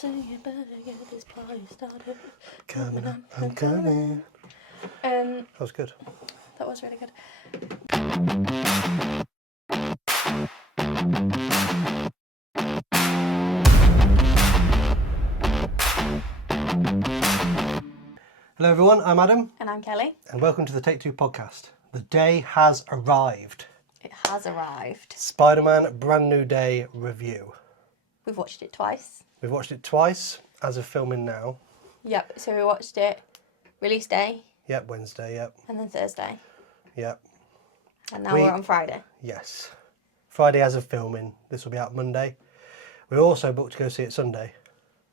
So you better get this party started. Coming up, I'm coming. That was good. That was really good. Hello everyone, I'm Adam. And I'm Kelly. And welcome to the Take Two podcast. The day has arrived. It has arrived. Spider-Man Brand New Day review. We've watched it twice. We've watched it twice as of filming now. Yep, so we watched it release day. Yep, Wednesday, yep. And then Thursday. Yep. And now we're on Friday. Yes. Friday as of filming. This will be out Monday. We're also booked to go see it Sunday.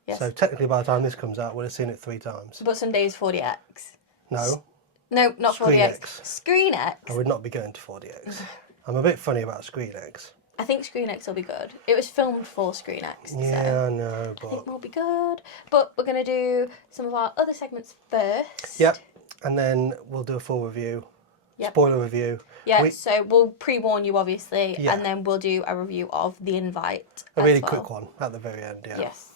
Yes. So technically by the time this comes out, we'll have seen it 3 times. But Sunday is 4DX. No. No, not ScreenX. 4DX. ScreenX. I would not be going to 4DX. I'm a bit funny about ScreenX. I think ScreenX will be good. It was filmed for ScreenX. Yeah, so I know, but... I think we'll be good. But we're going to do some of our other segments first. Yep. And then we'll do a full review. Yep. Spoiler review. Yeah, so we'll pre-warn you, obviously, Yeah. and then we'll do a review of The Invite. A really as well. quick one at the very end, yeah. Yes.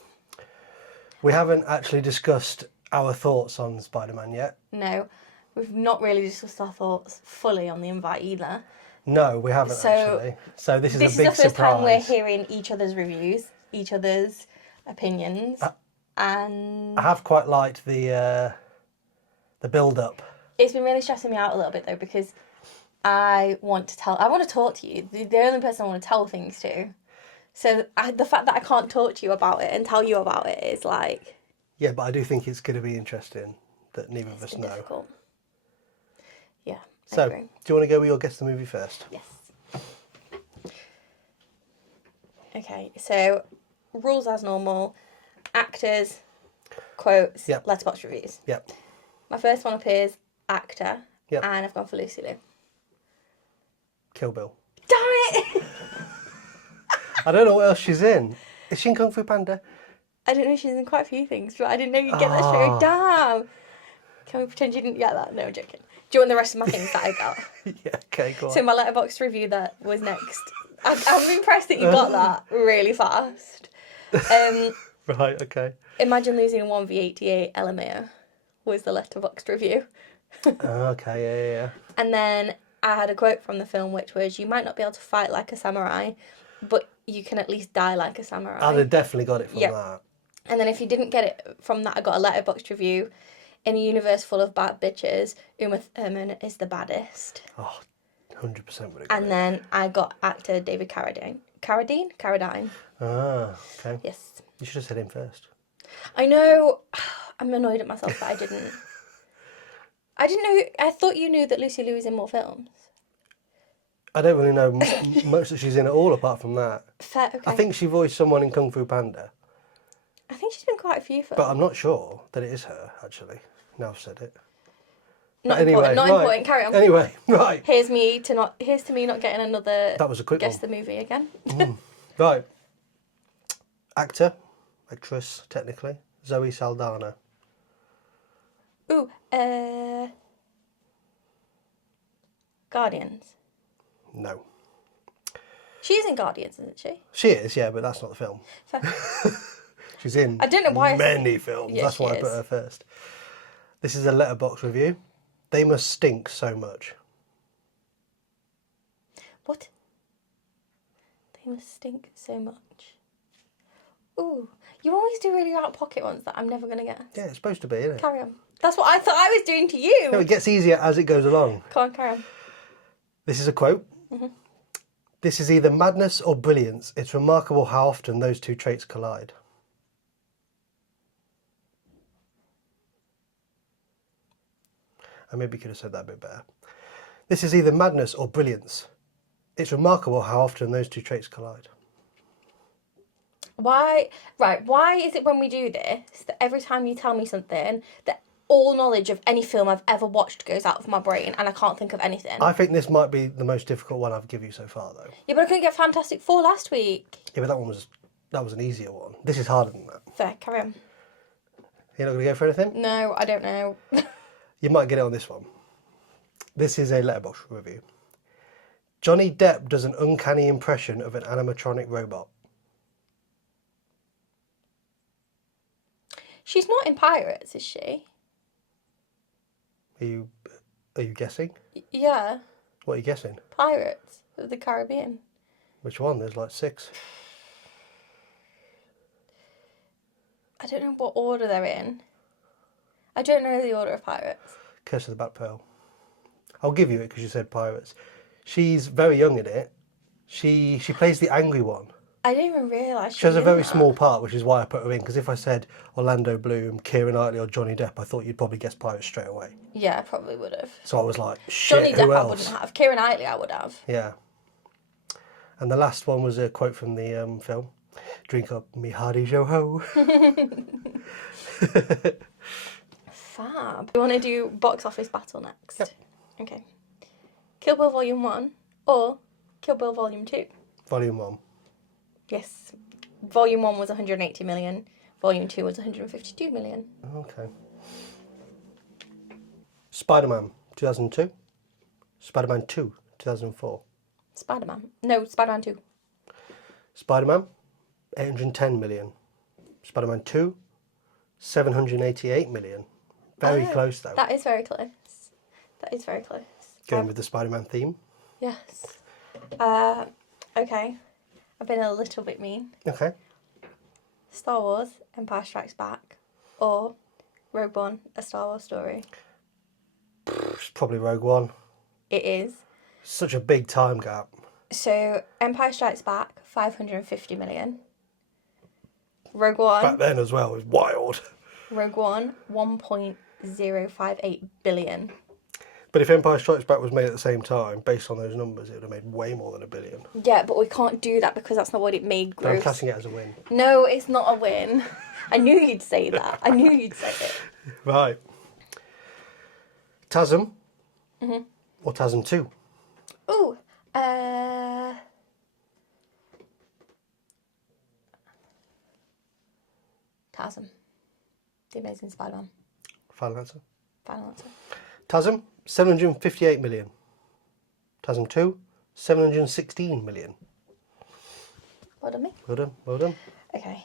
We haven't actually discussed our thoughts on Spider-Man yet. No, we've not really discussed our thoughts fully on The Invite either. No, we haven't actually. So this is a big surprise. This is the first time we're hearing each other's reviews, each other's opinions, and... I have quite liked the build-up. It's been really stressing me out a little bit, though, because I want to talk to you. The only person I want to tell things to. So the fact that I can't talk to you about it and tell you about it is like... Yeah, but I do think it's going to be interesting that neither of us know. Difficult. Yeah, So, I agree. do you want to go with your guess the movie first? Yes. Okay, so rules as normal. Actors, quotes, Yep. letterbox reviews. Yep. My first one up here is actor, Yep. and I've gone for Lucy Liu. Kill Bill. Damn it! I don't know what else she's in. Is she in Kung Fu Panda? I don't know, she's in quite a few things, but I didn't know you'd get that show. Damn! Can we pretend you didn't get that? No, I'm joking. Do you want the rest of my things that I got? Yeah, okay, go on. So my letterbox review that was next. I'm impressed that you got that really fast. Right, okay. Imagine losing 1v88 LMAO was the letterboxd review. Okay, yeah. And then I had a quote from the film, which was, "You might not be able to fight like a samurai, but you can at least die like a samurai." I'd have definitely got it from Yep. that. And then if you didn't get it from that, I got a letterboxd review. "In a universe full of bad bitches, Uma Thurman is the baddest." Oh, 100% would have got And it. then I got actor David Carradine. Carradine? Ah, okay. Yes. You should have said him first. I know. I'm annoyed at myself that I didn't. I didn't know. I thought you knew that Lucy Liu is in more films. I don't really know much that she's in at all apart from that. Fair, okay. I think she voiced someone in Kung Fu Panda, I think she's been quite a few films. but I'm not sure that it is her, actually. Now I've said it. Not But anyway, important. Not right. important. Carry on. Anyway, right. Here's to me not getting another. That was a quick guess one. the movie again. Right. Actor, actress, technically, Zoe Saldana. Ooh, Guardians. No. She's in Guardians, isn't she? She is, yeah, but that's not the film. Fair. She's in I don't know why I many films. Yeah, That's she why I put is. her first. This is a letterbox review. They must stink so much. What? They must stink so much. Ooh, you always do really out of pocket ones that I'm never gonna guess. Yeah, it's supposed to be, isn't it? Carry on. That's what I thought I was doing to you. No, it gets easier as it goes along. Come on, carry on. This is a quote. This is either madness or brilliance. It's remarkable how often those two traits collide. I maybe could have said that a bit better. This is either madness or brilliance. It's remarkable how often those two traits collide. Why is it when we do this that every time you tell me something that all knowledge of any film I've ever watched goes out of my brain and I can't think of anything? I think this might be the most difficult one I've given you so far, though. Yeah, but I couldn't get Fantastic Four last week. Yeah, but that was an easier one. This is harder than that. Fair, carry on. You're not going to go for anything? No, I don't know. You might get it on this one. This is a letterbox review. Johnny Depp does an uncanny impression of an animatronic robot. She's not in Pirates, is she? Are you guessing? Yeah, What are you guessing? Pirates of the Caribbean. Which one? There's like 6. I don't know what order they're in. I don't know the order of Pirates. Curse of the Black Pearl. I'll give you it because you said Pirates. She's very young in it. She plays the angry one. I didn't even realise She has a was in very that. small part, which is why I put her in. Because if I said Orlando Bloom, Keira Knightley, or Johnny Depp, I thought you'd probably guess Pirates straight away. Yeah, I probably would have. So I was like, shit, Johnny who Depp I else? wouldn't have. Keira Knightley I would have. Yeah. And the last one was a quote from the film. Drink up me hearty yo-ho. Fab. You want to do box office battle next? Yep. Okay. Kill Bill Volume 1 or Kill Bill Volume 2? Volume 1. Yes. Volume 1 was 180 million. Volume 2 was 152 million. Okay. Spider-Man, 2002. Spider-Man 2, 2004. Spider-Man. No, Spider-Man 2. Spider-Man, 810 million. Spider-Man 2, 788 million. Very close though. That is very close. That is very close. Going with the Spider-Man theme. Yes. Okay. I've been a little bit mean. Okay. Star Wars, Empire Strikes Back, or Rogue One, A Star Wars Story. It's probably Rogue One. It is. Such a big time gap. So, Empire Strikes Back, 550 million. Rogue One. Back then as well, it was wild. Rogue One, 1.058 billion. But if Empire Strikes Back was made at the same time, based on those numbers, it would have made way more than $1 billion. Yeah, but we can't do that because that's not what it made gross. I'm classing it as a win. No, it's not a win. I knew you'd say that. I knew you'd say it. Right. TASM or TASM 2? Ooh, TASM. The Amazing Spider-Man. Final answer. Final answer. TASM, 758 million. TASM 2, 716 million. Well done, me. Well done, well done. Okay.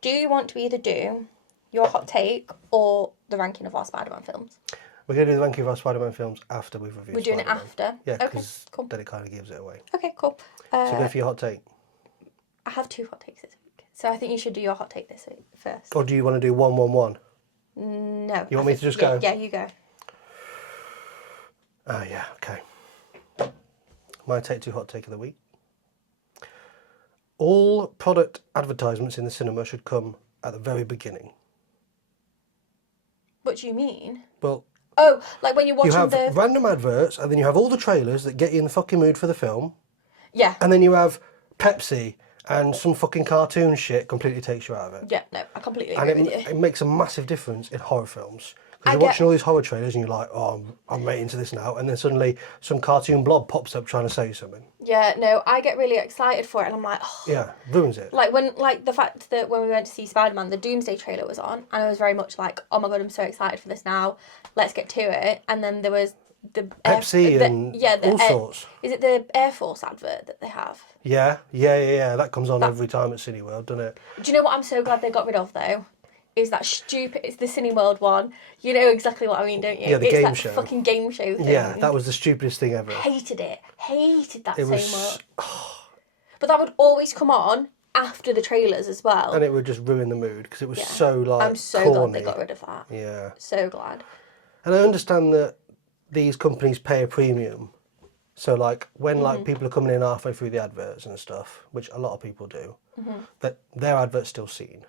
Do you want to either do your hot take or the ranking of our Spider-Man films? We're going to do the ranking of our Spider-Man films after we've reviewed We're doing Spider-Man. it after? Yeah, Okay, because cool. then it kind of gives it away. Okay, cool. So go for your hot take. I have 2 hot takes this week. So I think you should do your hot take this week first. Or do you want to do 1-1-1? No. You want me to just yeah, go? Yeah, you go. Oh, yeah, okay. My take 2 hot take of the week. All product advertisements in the cinema should come at the very beginning. What do you mean? Well, Oh, like when you're you watching have the... random adverts, and then you have all the trailers that get you in the fucking mood for the film, Yeah. and then you have Pepsi and some fucking cartoon shit completely takes you out of it. Yeah, no, I completely And agree with you. it makes a massive difference in horror films. I Because you're get- watching all these horror trailers and you're like, oh, I'm right into this now. And then suddenly some cartoon blob pops up trying to sell you something. Yeah, no, I get really excited for it and I'm like, oh. Yeah, ruins it. Like the fact that when we went to see Spider-Man, the Doomsday trailer was on, and I was very much like, oh my god, I'm so excited for this now. Let's get to it. And then there was the Pepsi and all sorts. Is it the Air Force advert that they have? Yeah. That comes on every time at Cineworld, doesn't it? Do you know what I'm so glad they got rid of though? Is that stupid? It's the Cineworld one. You know exactly what I mean, don't you? Yeah, the it's game that show. Fucking game show thing. Yeah, that was the stupidest thing ever. Hated it. Hated that It so was, much. But that would always come on after the trailers as well. and it would just ruin the mood because it was Yeah. so like I'm so corny. glad they got rid of that. Yeah, So glad. and I understand that these companies pay a premium. So like when Mm-hmm. like people are coming in halfway through the adverts and stuff, which a lot of people do, Mm-hmm. that their advert's still seen.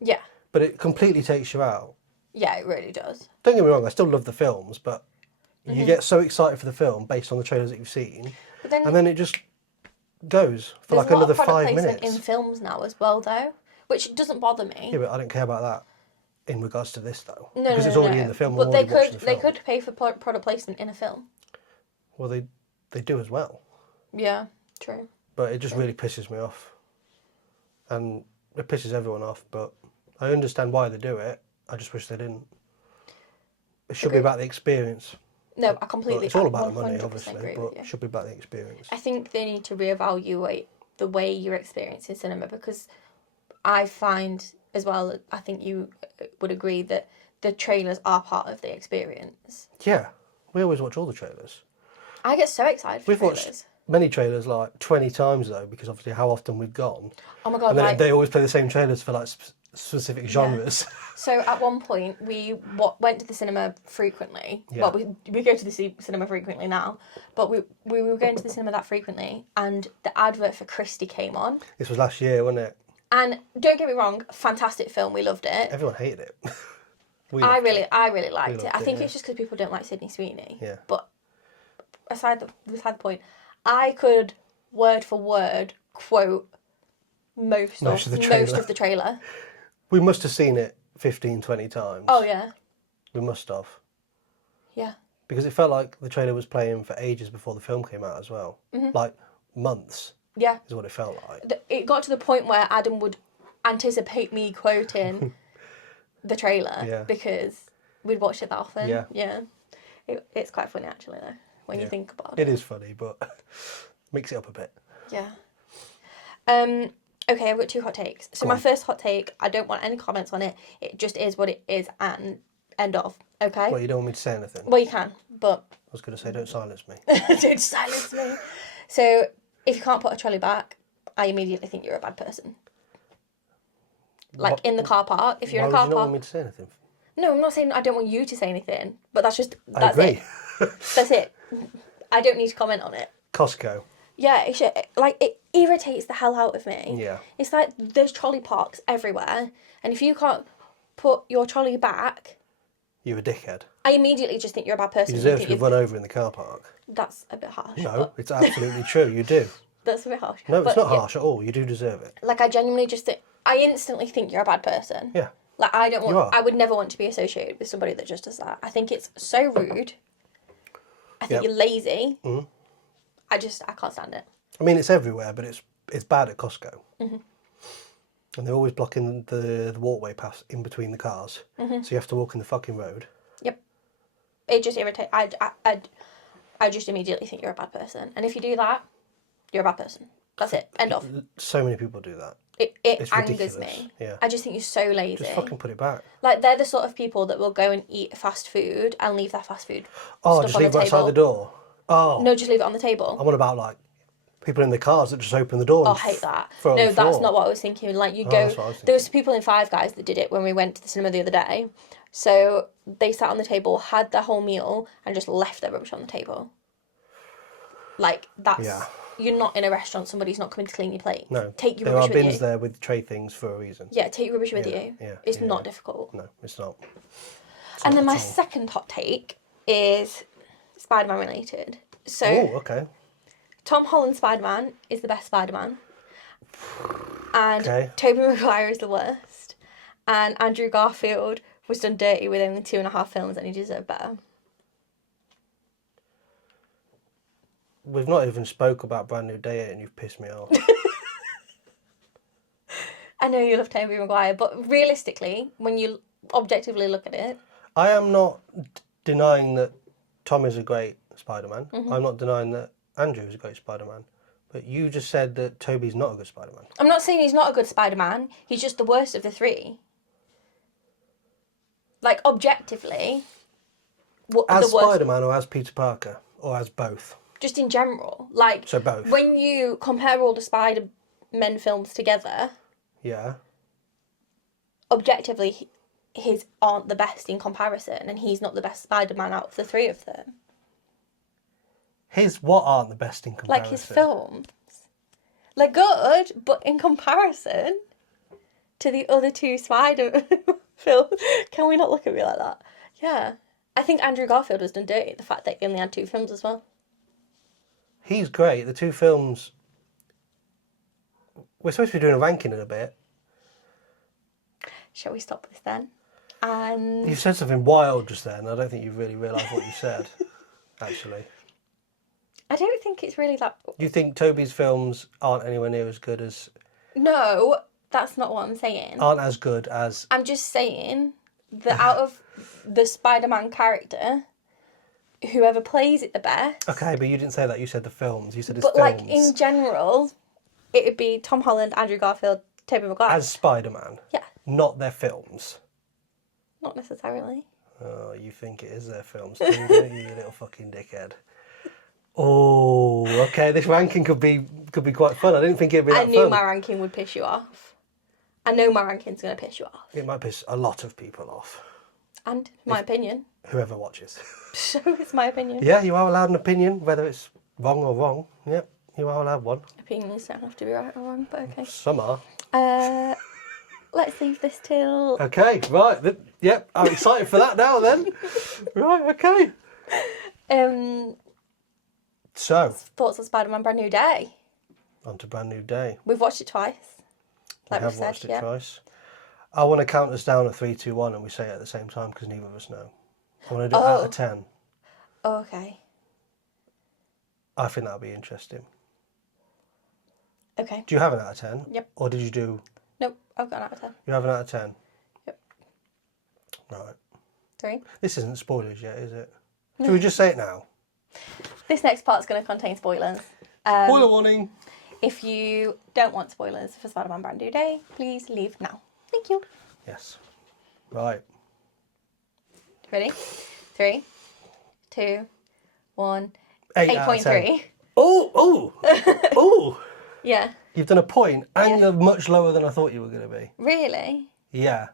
Yeah. But it completely takes you out. Yeah, it really does. Don't get me wrong, I still love the films, but Mm-hmm. you get so excited for the film based on the trailers that you've seen, But then and then it just goes for there's like a lot another of product 5 placement minutes. in films now as well, though, which doesn't bother me. Yeah, but I don't care about that in regards to this though, No, because no, it's no, already no. in the film. But I'm they already watching could the they film. could pay for product placement in a film. Well, they do as well, Yeah, true. but it just really pisses me off, and it pisses everyone off. But I understand why they do it. I just wish they didn't. It should be Agreed. about the experience. No, I Well, completely. it's all I about the money, 100% obviously, agree but with you. it should be about the experience. I think they need to reevaluate the way you're experiencing cinema because I find as well, I think you would agree that the trailers are part of the experience. Yeah, we always watch all the trailers. I get so excited for We've trailers. watched many trailers like 20 times though, because obviously how often we've gone. Oh my God, And then like... they always play the same trailers for like specific genres. So at one point, we went to the cinema frequently. Yeah. Well, we go to the cinema frequently now, but we were going to the cinema that frequently, and the advert for Christie came on. This was last year, wasn't it? And don't get me wrong, fantastic film, we loved it. Everyone hated it. I really liked it. loved I it, think yeah. it's just because people don't like Sydney Sweeney. Yeah. But beside the point, I could word for word quote most of the trailer. We must have seen it 15, 20 times. Oh yeah, We must have. yeah. Because it felt like the trailer was playing for ages before the film came out as well. Like months Yeah, is what it felt like. it got to the point where Adam would anticipate me quoting the trailer Yeah. because we'd watched it that often. Yeah. It's quite funny actually though when you think about It is funny, but mix it up a bit. Yeah. Okay, I've got 2 hot takes. So my first hot take, I don't want any comments on it. It just is what it is and end of. Okay? Well, you don't want me to say anything? Well, you can, but I was going to say, don't silence me. don't silence me. So if you can't put a trolley back, I immediately think you're a bad person. Like What- in the car park, if you're Why in a would car you not park. want me to say anything? No, I'm not saying I don't want you to say anything, but that's I that's agree. it. That's it. I don't need to comment on it. Costco. Yeah, it irritates the hell out of me. Yeah. It's like there's trolley parks everywhere, and if you can't put your trolley back, You're a dickhead. I immediately just think you're a bad person. You deserve think to be run over in the car park. That's a bit harsh. No, but it's absolutely true. You do. that's a bit harsh. No, it's But not yeah, harsh at all. You do deserve it. Like I genuinely just think, I instantly think you're a bad person. Yeah. Like I don't You want, are. I would never want to be associated with somebody that just does that. I think it's so rude. I think Yep. you're lazy. Mhm. I can't stand it. I mean, it's everywhere, but it's bad at Costco. Mm-hmm. And they're always blocking the walkway path in between the cars. Mm-hmm. So you have to walk in the fucking road. Yep. It just irritates. I just immediately think you're a bad person, and if you do that, you're a bad person. That's it. End of. So many people do that. It It's angers ridiculous. me. Yeah. I just think you're so lazy. Just fucking put it back. Like they're the sort of people that will go and eat fast food and leave their fast food Oh, stuff just on leave the it outside table. the door. Oh, No, just leave it on the table. I'm on about like people in the cars that just open the door. Oh, And I hate that. throw it on No, the that's floor. not what I was thinking. Like you Oh, go, that's what I was there was people in Five Guys that did it when we went to the cinema the other day. So they sat on the table, had their whole meal, and just left their rubbish on the table. Like that's Yeah. you're not in a restaurant. Somebody's not coming to clean your plate. No, Take your there are rubbish with bins you. there with tray things for a reason. Yeah, take your rubbish with you. yeah, It's yeah, not yeah. difficult. No, it's not. And then not my at all. second hot take is Spider-Man related. So Oh, okay. Tom Holland Spider-Man is the best Spider-Man. And Okay. Tobey Maguire is the worst. And Andrew Garfield was done dirty with only 2.5 films and he deserved better. We've not even spoke about Brand New Day yet and you've pissed me off. I know you love Tobey Maguire, but realistically, when you objectively look at it, I am not denying that Tom is a great Spider-Man. Mm-hmm. I'm not denying that Andrew is a great Spider-Man. But you just said that Toby's not a good Spider-Man. I'm not saying he's not a good Spider-Man, he's just the worst of the three. Like, objectively, As the worst, Spider-Man or as Peter Parker? Or as both? just in general. Like, So both? when you compare all the Spider-Man films together, Yeah. objectively, his aren't the best in comparison, and he's not the best Spider-Man out of the three of them. His what aren't the best in comparison? Like his films. Like, good, but in comparison to the other two Spider films, can we not look at me like that? Yeah. I think Andrew Garfield was done dirty, the fact that he only had 2 films as well. He's great. The 2 films... We're supposed to be doing a ranking in a bit. Shall we stop this then? And You said something wild just then. I don't think you really realised what you said, actually. I don't think it's really that... You think Toby's films aren't anywhere near as good as... No, that's not what I'm saying. Aren't as good as... I'm just saying that out of the Spider-Man character, whoever plays it the best... Okay, but you didn't say that. You said the films. You said it's But, films. like, in general, it would be Tom Holland, Andrew Garfield, Tobey Maguire. As Spider-Man. Yeah. not their films. Not necessarily. Oh, you think it is their films too, don't you, you little fucking dickhead? Oh, okay. This ranking could be quite fun. I didn't think it'd be that I knew fun. my ranking would piss you off. I know my ranking's going to piss you off. It might piss a lot of people off. And my opinion. Whoever watches. So it's my opinion. Yeah, you are allowed an opinion, whether it's wrong or wrong. Yep, you are allowed one. Opinions don't have to be right or wrong, but okay. Some are. Let's leave this till... Okay, right. Yep, I'm excited for that now then. Right, okay. So, Thoughts on Spider-Man Brand New Day. on to Brand New Day. We've watched it twice. Like We we've have said, watched it yeah. twice. I want to count us down at 3, 2, 1 and we say it at the same time because neither of us know. I want to do it out of 10. Oh, okay. I think that'll be interesting. Okay. Do you have an out of 10? Yep. Or did you do... Nope, I've got an out of 10. You have an out of 10? Yep. Right. 3. This isn't spoilers yet, is it? Should we just say it now? This next part's going to contain spoilers. Spoiler warning! If you don't want spoilers for Spider-Man Brand New Day, please leave now. Thank you. Yes. Right. Ready? 3, 2, 1. 8 out of 10. 8.3. Oh! Oh! Oh! Yeah. You've done a point and Yeah. you're much lower than I thought you were going to be. Really? Yeah.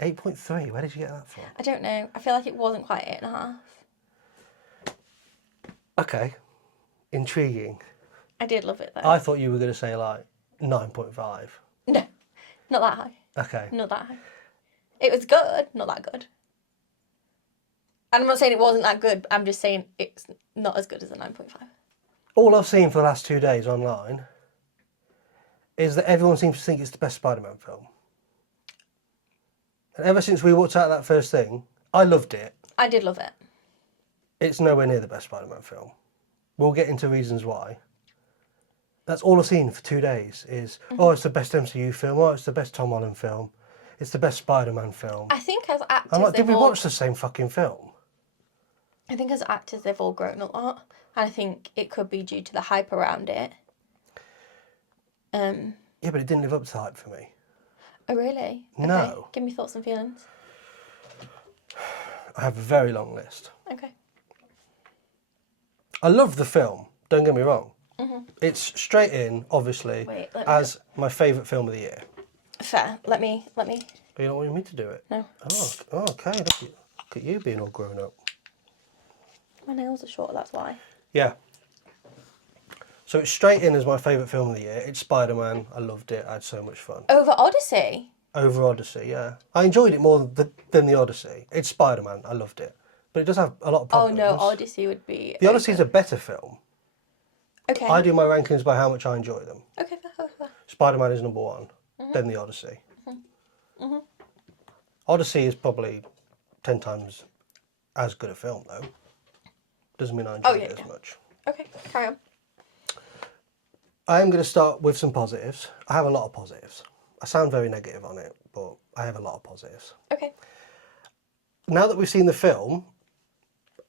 8.3, where did you get that from? I don't know. I feel like it wasn't quite 8.5. Okay. Intriguing. I did love it though. I thought you were going to say like 9.5. No, not that high. Okay. Not that high. It was good, not that good. And I'm not saying it wasn't that good, I'm just saying it's not as good as a 9.5. All I've seen for the last 2 days online is that everyone seems to think it's the best Spider-Man film. And ever since we walked out of that first thing, I loved it. I did love it. It's nowhere near the best Spider-Man film. We'll get into reasons why. That's all I've seen for 2 days is, oh, it's the best MCU film, oh, it's the best Tom Holland film, it's the best Spider-Man film. I think as actors, I'm like, did we they've all, watch the same fucking film? I think as actors they've all grown a lot. And I think it could be due to the hype around it. Yeah, but it didn't live up to the hype for me. Oh really? No. Okay. Give me thoughts and feelings. I have a very long list. Okay. I love the film, don't get me wrong. It's straight in, obviously, Wait, let me as my favourite film of the year. Fair. Let me. But you don't want me to do it? No. Oh, okay. Look at you being all grown up. My nails are short, that's why. Yeah. So it's straight in as my favourite film of the year. It's Spider-Man. I loved it. I had so much fun. Over Odyssey? Over Odyssey, yeah. I enjoyed it more than the Odyssey. It's Spider-Man. I loved it. But it does have a lot of Oh problems. no, Odyssey would be... The Odyssey's a better film. Okay. I do my rankings by how much I enjoy them. Okay, fair. Spider-Man is number 1, then the Odyssey. Odyssey is probably 10 times as good a film, though. Doesn't mean I enjoy it as much. Okay, carry on. I am going to start with some positives. I have a lot of positives. I sound very negative on it, but I have a lot of positives. Okay. Now that we've seen the film,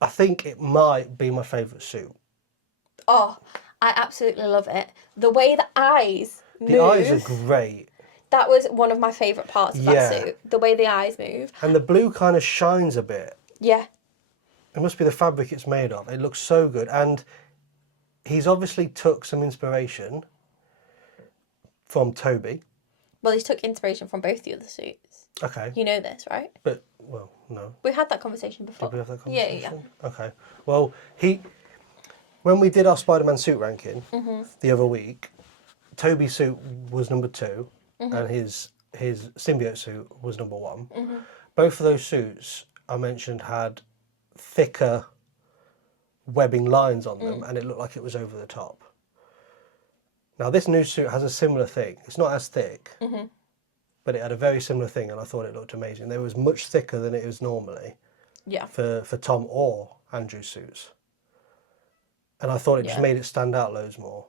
I think it might be my favourite suit. Oh, I absolutely love it. The way the eyes move. The eyes are great. That was one of my favourite parts of Yeah. that suit. The way the eyes move. And the blue kind of shines a bit. Yeah. It must be the fabric it's made of. It looks so good. And he's obviously took some inspiration from Toby. Well, he took inspiration from both the other suits. Okay. You know this, right? But, well, no. We had that conversation before. Did we have that Yeah, conversation? Yeah. Okay. Well, when we did our Spider-Man suit ranking the other week, Toby's suit was number 2 and his symbiote suit was number 1. Both of those suits I mentioned had thicker webbing lines on them and it looked like it was over the top. Now this new suit has a similar thing. It's not as thick, but it had a very similar thing and I thought it looked amazing. It was much thicker than it is normally Yeah. for Tom or Andrew's suits. And I thought it just Yeah. made it stand out loads more.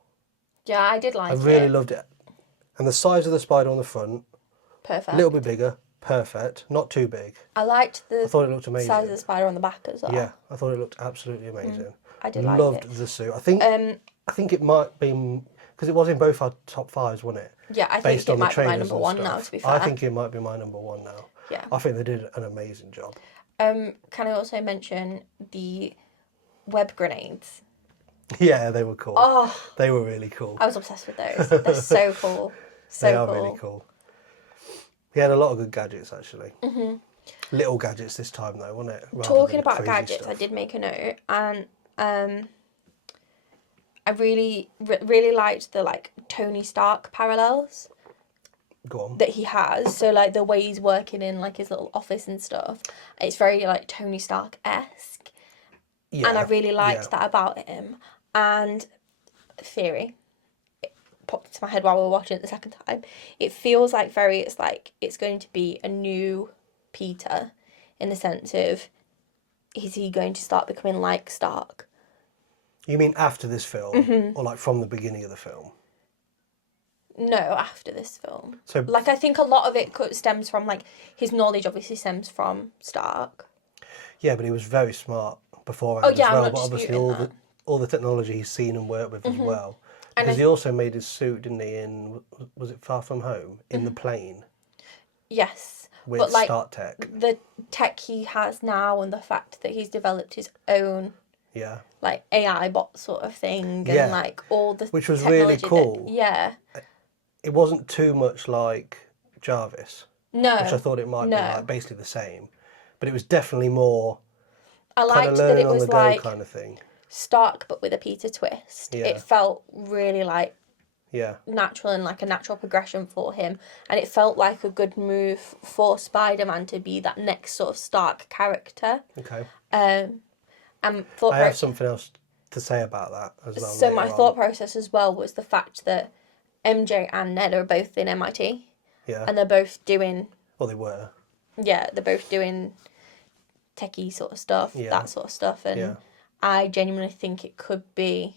Yeah, I did like I it. really loved it. And the size of the spider on the front, Perfect. a little bit bigger, perfect, not too big. I liked the I thought it looked amazing. size of the spider on the back as well. Yeah, I thought it looked absolutely amazing. I did like Loved it. the suit. I think it might be, because because it was in both our top fives, wasn't it? Yeah, I think Based it on the might be my trailers number and one stuff. now, to be fair. I think it might be my number one now. Yeah. I think they did an amazing job. Can I also mention the web grenades? Yeah, they were cool. Oh, They were really cool. I was obsessed with those. They're so cool. So They are cool. really cool. He had a lot of good gadgets, actually. Mm-hmm. Little gadgets this time, though, wasn't it? Rather Talking than about crazy gadgets, stuff. I did make a note, and I really liked the like Tony Stark parallels Go on. that he has. So like the way he's working in like his little office and stuff, it's very like Tony Stark-esque, Yeah. and I really liked yeah. that about him. And theory, it popped into my head while we were watching it the second time. It feels like it's going to be a new Peter, in the sense of, is he going to start becoming like Stark? You mean after this film, or like from the beginning of the film? No, after this film. So, Like, I think a lot of it stems from, like, his knowledge obviously stems from Stark. yeah, but he was very smart beforehand Oh, yeah, as I'm well. not But obviously, disputing all the technology he's seen and worked with as well. And Because he also made his suit, didn't he? In was it Far From Home in the plane Yes. with But, like, Start Tech? the tech he has now and the fact that he's developed his own, Yeah, like, AI bot sort of thing, and, Yeah. like, all the which was really technology cool. yeah. It wasn't too much like Jarvis, No. which I thought it might be no. like basically the same, but it was definitely more I kind liked of that learn it on was, the go like, kind of thing. Stark, but with a Peter twist. Yeah. It felt really, like, Yeah, natural and like a natural progression for him, and it felt like a good move for Spider-Man to be that next sort of Stark character. okay. And thought I have something else to say about that as well. so my later on. thought process as well was the fact that MJ and Ned are both in MIT, Yeah, and they're both doing well, they were. techie sort of stuff, Yeah. that sort of stuff, and Yeah. I genuinely think it could be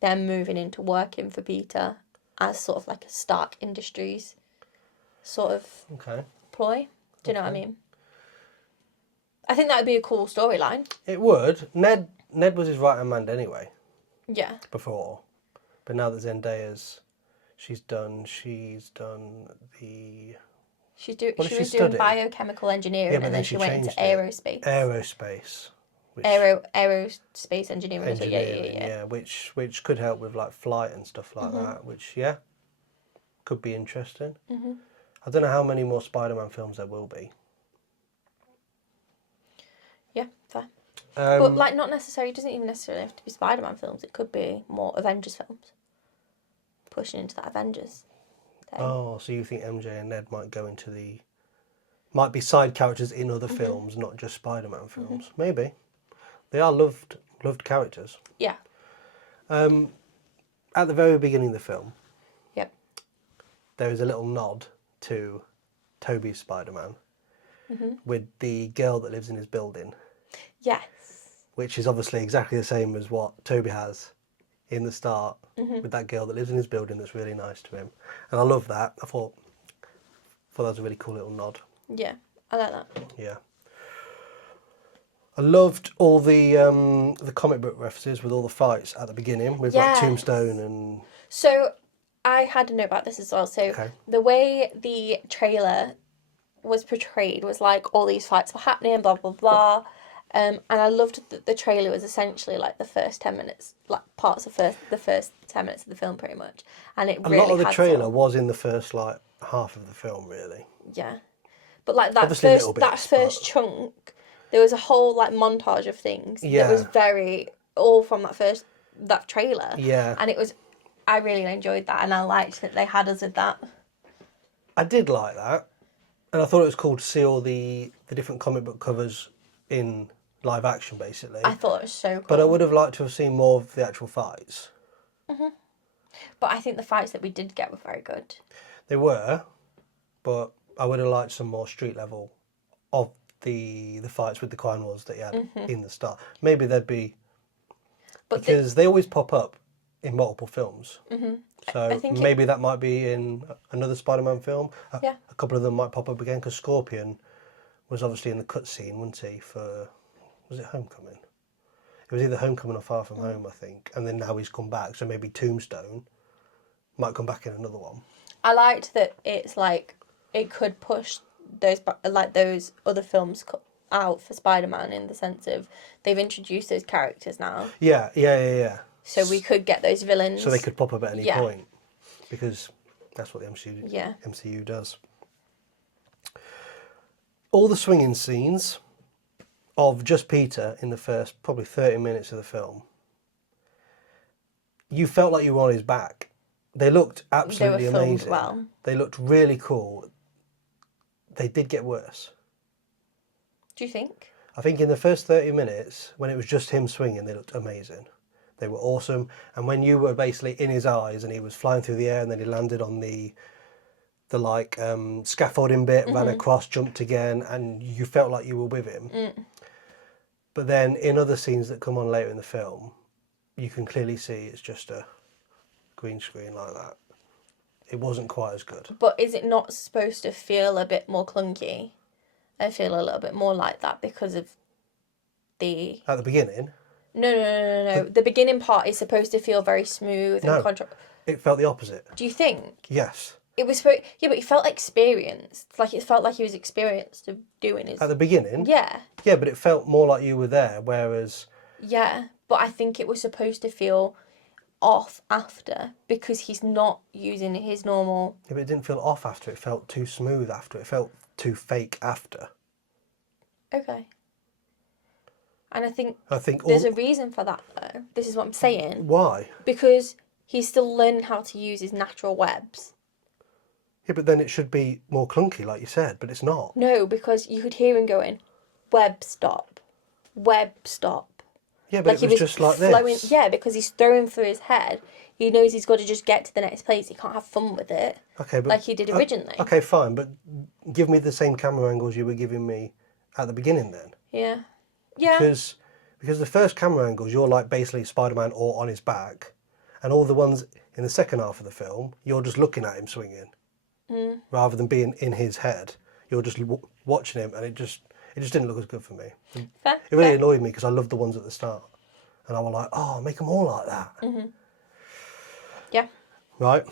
them moving into working for Peter as sort of like a Stark Industries sort of Okay. ploy. Do you know what I mean? I think that would be a cool storyline. It would. Ned was his right hand man anyway Yeah. before, but now that Zendaya's, she's done the She What did was she doing study? biochemical engineering, Yeah, but and then she went into changed it. aerospace. Aerospace. Which, Aerospace engineering. So engineering, yeah. which could help with like flight and stuff like that. Which could be interesting. Mm-hmm. I don't know how many more Spider-Man films there will be. Yeah, fair. But like, not necessarily. It doesn't even necessarily have to be Spider-Man films. It could be more Avengers films. Pushing into that Avengers thing. Oh, so you think MJ and Ned might be side characters in other films, not just Spider-Man films? Maybe. They are loved characters. Yeah. At the very beginning of the film, Yep. there is a little nod to Tobey's Spider-Man with the girl that lives in his building, Yes. which is obviously exactly the same as what Tobey has in the start with that girl that lives in his building that's really nice to him. And I love that. I thought that was a really cool little nod. Yeah, I like that. Yeah. I loved all the comic book references with all the fights at the beginning with like Yes. Tombstone and So I had a note about this as well. So Okay. the way the trailer was portrayed was like all these fights were happening, blah blah blah. And I loved that the trailer was essentially like the first 10 minutes, like parts of the first 10 minutes of the film pretty much. And it a really lot of the had trailer some- was in the first like half of the film really. Yeah. But like that Obviously little bits, first but- chunk, there was a whole like montage of things that was Yeah. very all from that trailer. Yeah. And I really enjoyed that, and I liked that they had us with that. I did like that. And I thought it was cool to see all the different comic book covers in live action basically. I thought it was so cool. But I would have liked to have seen more of the actual fights. But I think the fights that we did get were very good. They were, but I would have liked some more street level of the fights with the Crime Lords that you had in the start. Maybe there'd be, But because they always pop up in multiple films. So I think maybe that might be in another Spider-Man film. Yeah. A couple of them might pop up again because Scorpion was obviously in the cutscene, wasn't he? Was it Homecoming? It was either Homecoming or Far From Home, I think. And then now he's come back, so maybe Tombstone Might come back in another one. I liked that it's like it could push those those other films out for Spider-Man in the sense of they've introduced those characters now, Yeah. so we could get those villains. So they could pop up at any Yeah. point, because that's what the Yeah. MCU does. All the swinging scenes of just Peter in the first probably 30 minutes of the film, you felt like you were on his back. They looked absolutely filmed amazing. well. They looked really cool. They did get worse. Do you think? I think in the first 30 minutes, when it was just him swinging, they looked amazing. They were awesome. And when you were basically in his eyes and he was flying through the air and then he landed on the scaffolding bit, ran across, jumped again, and you felt like you were with him. But then in other scenes that come on later in the film, you can clearly see it's just a green screen like that. It wasn't quite as good. But is it not supposed to feel a bit more clunky? I feel a little bit more like that because of the... At the beginning, No. The beginning part is supposed to feel very smooth and it felt the opposite. Do you think? Yes. It was very... Yeah, but it felt experienced. Like, it felt like he was experienced of doing his... At the beginning? Yeah. Yeah, but it felt more like you were there, whereas... Yeah, but I think it was supposed to feel off after because he's not using his normal... Yeah, but it didn't feel off after. It felt too smooth after. It felt too fake after. Okay. And I think all... there's a reason for that, though. This is what I'm saying. Why? Because he's still learning how to use his natural webs. Yeah, but then it should be more clunky, like you said, but it's not. No, because you could hear him going, web stop, web stop. Yeah, but it was just like this. Yeah, because he's throwing through his head. He knows he's got to just get to the next place. He can't have fun with it. Okay, but... Like he did originally. Okay, fine, but give me the same camera angles you were giving me at the beginning then. Yeah. Yeah. Because the first camera angles, you're like basically Spider-Man or on his back. And all the ones in the second half of the film, you're just looking at him swinging. Rather than being in his head. You're just watching him and it just didn't look as good for me. Fair, It really annoyed me because I loved the ones at the start. And I was like, oh, make them all like that. Yeah. Right.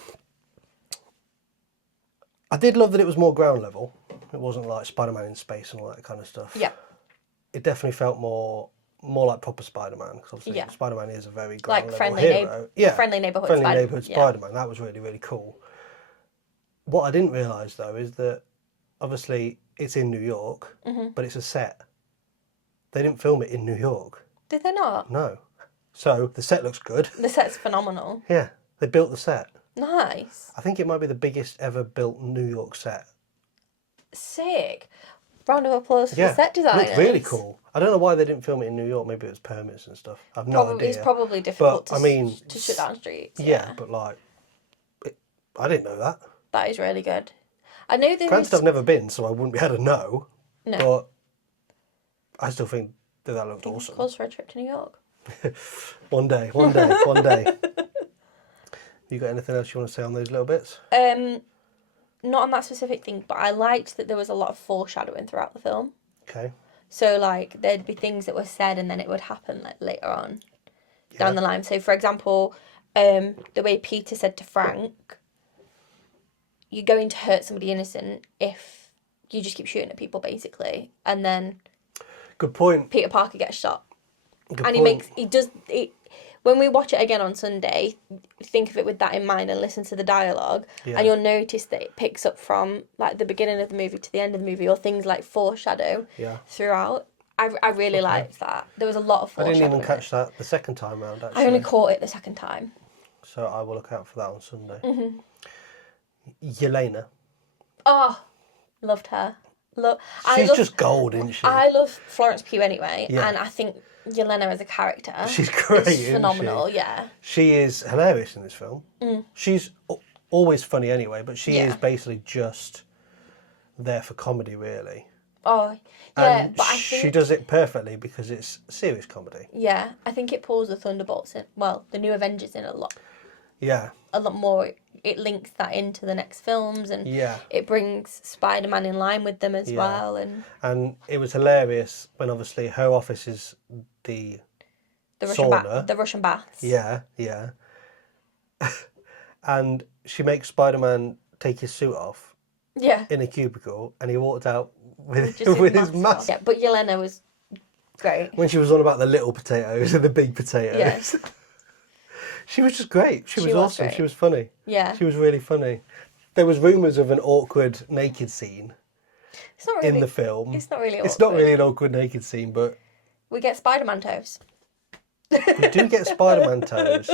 I did love that it was more ground level. It wasn't like Spider-Man in space and all that kind of stuff. Yeah. It definitely felt more like proper Spider-Man, because obviously Yeah. Spider-Man is a very ground level friendly hero. friendly neighborhood friendly Spider- neighborhood yeah. Spider-Man. That was really, really cool. What I didn't realise though is that obviously it's in New York, but it's a set. They didn't film it in New York. Did they not? No. So the set looks good. The set's phenomenal. Yeah, they built the set. Nice. I think it might be the biggest ever built New York set. Sick. Round of applause for Yeah, the set designers. looked really cool. I don't know why they didn't film it in New York. Maybe it was permits and stuff. I've no idea. It's probably difficult But, I mean, to shut down streets. Yeah, but like, I didn't know that. That is really good. I know there Granted, is... I've never been, so I wouldn't be able to know. No. But I still think that looked Fingers awesome. crossed for a trip to New York. One day, one day. You got anything else you want to say on those little bits? Not on that specific thing, but I liked that there was a lot of foreshadowing throughout the film. Okay. So, like, there'd be things that were said and then it would happen, like, later on down the line. So, for example, the way Peter said to Frank, you're going to hurt somebody innocent if you just keep shooting at people, basically. And then Good point. Peter Parker gets shot. Good And point. he does it when we watch it again on Sunday, think of it with that in mind and listen to the dialogue, Yeah. and you'll notice that it picks up from like the beginning of the movie to the end of the movie, or things like foreshadow throughout. I really liked that. There was a lot of I foreshadowing. didn't even catch that the second time round, actually. I only caught it the second time. So I will look out for that on Sunday. Yelena. Oh, loved her. She's just gold, isn't she? I love Florence Pugh anyway, Yeah. and I think Yelena as a character, She's great, is isn't phenomenal. she? Yeah. She is hilarious in this film. She's always funny anyway, but she Yeah. is basically just there for comedy, really. Oh, yeah, And but I she think does it perfectly because it's serious comedy. yeah, I think it pulls the Thunderbolts in. Well, the new Avengers in a lot Yeah, more. It links that into the next films, and yeah. it brings Spider-Man in line with them as Yeah. well, and And it was hilarious when obviously her office is the the Russian sauna. the Russian baths. Yeah, yeah. And she makes Spider-Man take his suit off Yeah. in a cubicle, and he walked out with, Just with his mask. Yeah, but Yelena was great. When she was on about the little potatoes and the big potatoes. Yes. She was just great. She was was awesome. great. She was funny. Yeah. She was really funny. There was rumours of an awkward naked scene It's not really in the film. It's not really awkward. It's not really an awkward naked scene, but We get Spider-Man toes. we do get Spider-Man toes.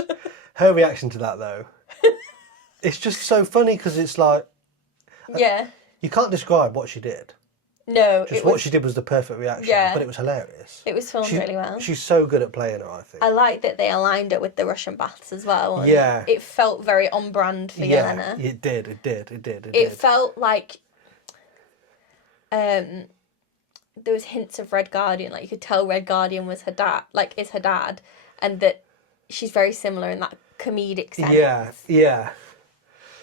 Her reaction to that, though, it's just so funny because it's like, Yeah. you can't describe what she did. No, Just what she did was the perfect reaction, Yeah. but it was hilarious. it was filmed really well. She's so good at playing her, I think. I like that they aligned it with the Russian baths as well. And Yeah. It felt very on brand for Yeah, Yelena. it did. It It did. felt like there was hints of Red Guardian. Like you could tell Red Guardian was her dad, like is her dad, and that she's very similar in that comedic sense. Yeah.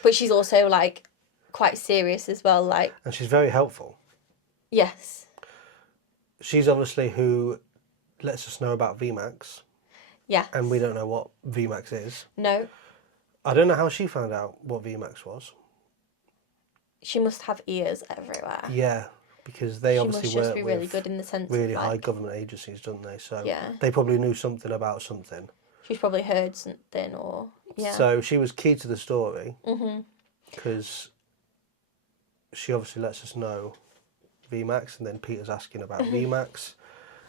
But she's also like quite serious as well. Like And she's very helpful. yes, She's obviously who lets us know about VMAX, yeah. and we don't know what VMAX is. No, I don't know how she found out what VMAX was. she must have ears everywhere. Yeah, because they She obviously must just work be really with good in the sense really of high like government agencies, don't they? So Yeah. they probably knew something about something. she's probably heard something or yeah. So she was key to the story because she obviously lets us know VMAX, and then Peter's asking about VMAX,